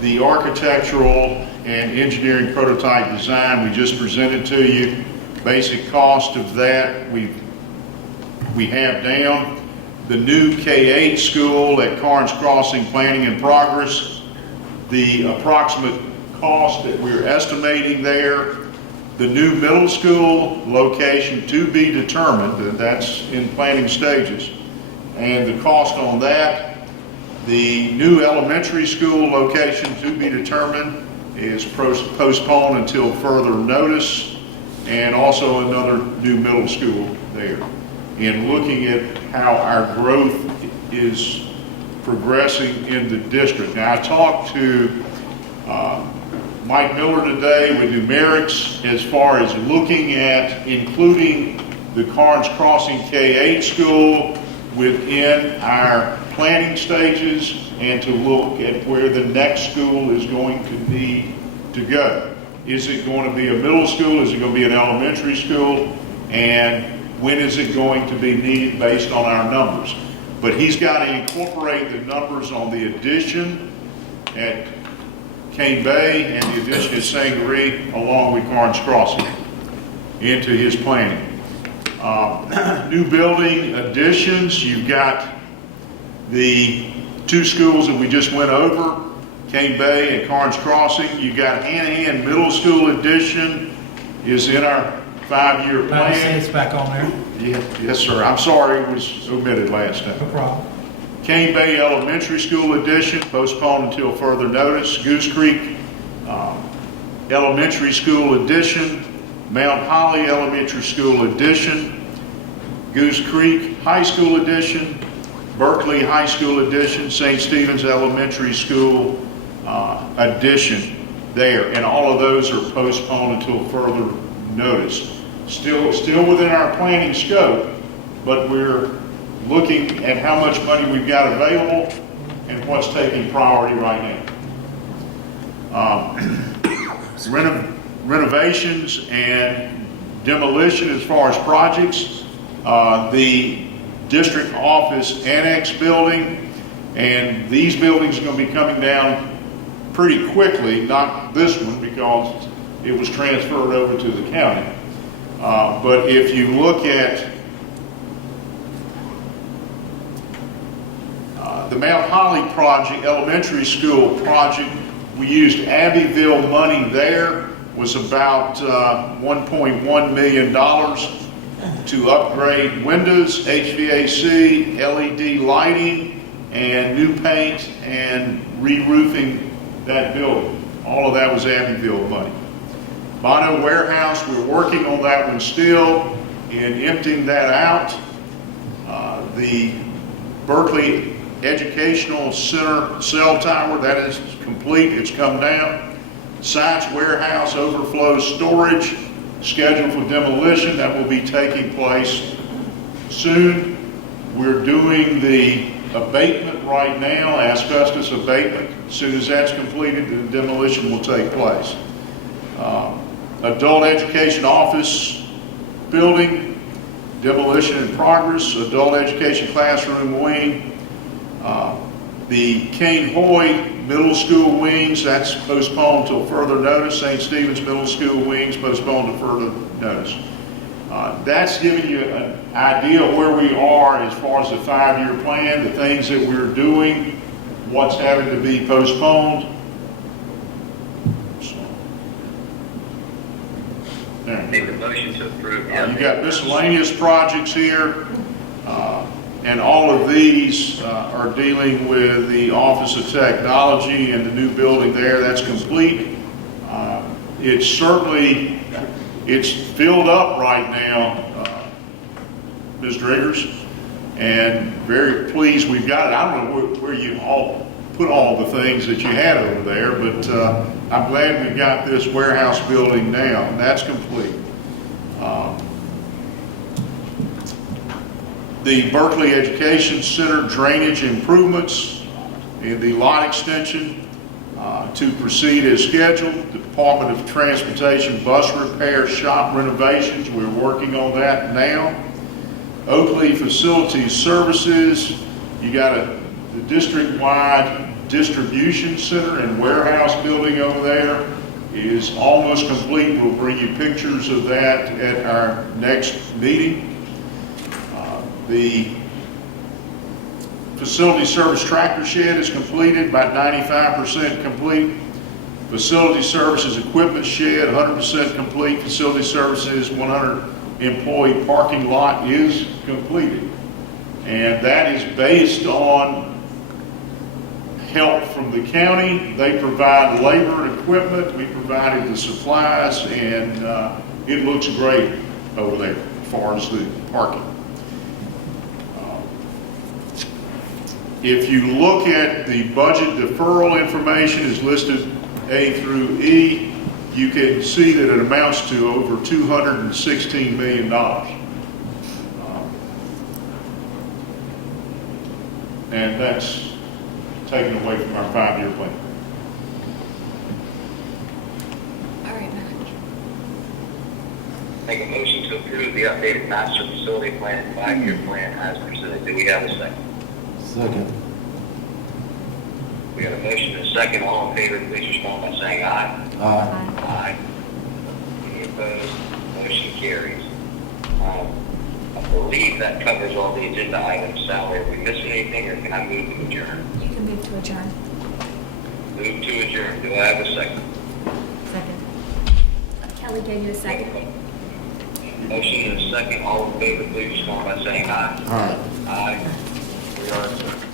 the architectural and engineering prototype design we just presented to you, basic cost of that we have down. The new K-8 school at Carnes Crossing, planning in progress. The approximate cost that we're estimating there. The new middle school location to be determined, that's in planning stages. And the cost on that. The new elementary school location to be determined is postponed until further notice, and also another new middle school there. In looking at how our growth is progressing in the district. Now, I talked to Mike Miller today with numerics as far as looking at including the Carnes Crossing K-8 school within our planning stages and to look at where the next school is going to need to go. Is it going to be a middle school? Is it going to be an elementary school? And when is it going to be needed based on our numbers? But he's got to incorporate the numbers on the addition at Cane Bay and the addition at Sangaree along with Carnes Crossing into his planning. New building additions, you've got the two schools that we just went over, Cane Bay and Carnes Crossing. You've got Hanahan Middle School addition is in our 5-year plan. It's back on there. Yes, sir. I'm sorry it was omitted last time. No problem. Cane Bay Elementary School addition postponed until further notice. Goose Creek Elementary School addition. Mount Holly Elementary School addition. Goose Creek High School addition. Berkeley High School addition. St. Stephen's Elementary School addition there. And all of those are postponed until further notice. Still within our planning scope, but we're looking at how much money we've got available and what's taking priority right now. Renovations and demolition as far as projects, the district office annex building, and these buildings are going to be coming down pretty quickly, not this one because it was transferred over to the county. But if you look at The Mount Holly project, elementary school project, we used Abbeville money there, was about $1.1 million to upgrade windows, HVAC, LED lighting, and new paint and re-roofing that building. All of that was Abbeville money. Bono Warehouse, we're working on that one still and emptying that out. The Berkeley Educational Center cell tower, that is complete, it's come down. Science Warehouse overflow storage, scheduled for demolition, that will be taking place soon. We're doing the abatement right now, asbestos abatement. As soon as that's completed, the demolition will take place. Adult education office building, demolition in progress. Adult education classroom wing. The Kane Hoy middle school wings, that's postponed until further notice. St. Stephen's middle school wings postponed to further notice. That's giving you an idea of where we are as far as the 5-year plan, the things that we're doing, what's having to be postponed. Make a motion to approve. You got miscellaneous projects here, and all of these are dealing with the Office of Technology and the new building there. That's complete. It's filled up right now, Ms. Driggers, and very pleased we've got it. I don't know where you all put all the things that you had over there, but I'm glad we got this warehouse building now, and that's complete. The Berkeley Education Center drainage improvements and the lot extension to proceed as scheduled. The Department of Transportation bus repair shop renovations, we're working on that now. Oakley Facilities Services, you got the district-wide distribution center and warehouse building over there is almost complete. We'll bring you pictures of that at our next meeting. The facility service tractor shed is completed, about 95% complete. Facility services equipment shed, 100% complete. Facility services 100 employee parking lot is completed. And that is based on help from the county. They provide labor and equipment. We provided the supplies, and it looks great over there as far as the parking. If you look at the budget deferral information is listed A through E, you can see that it amounts to over $216 million. And that's taken away from our 5-year plan. All right, Madam. Make a motion to approve the updated master facility plan, 5-year plan as presented. Do we have a second? Second. We have a motion and a second. All in favor, please respond by saying aye. Aye. Aye. Any opposed? Motion carries. I believe that covers all the agenda items. Sally, are we missing anything, or can I move to adjourn? You can move to adjourn. Move to adjourn. Do I have a second? Second. Kelly gave you a second. Motion and a second. All in favor, please respond by saying aye. Aye. Aye. We are adjourned.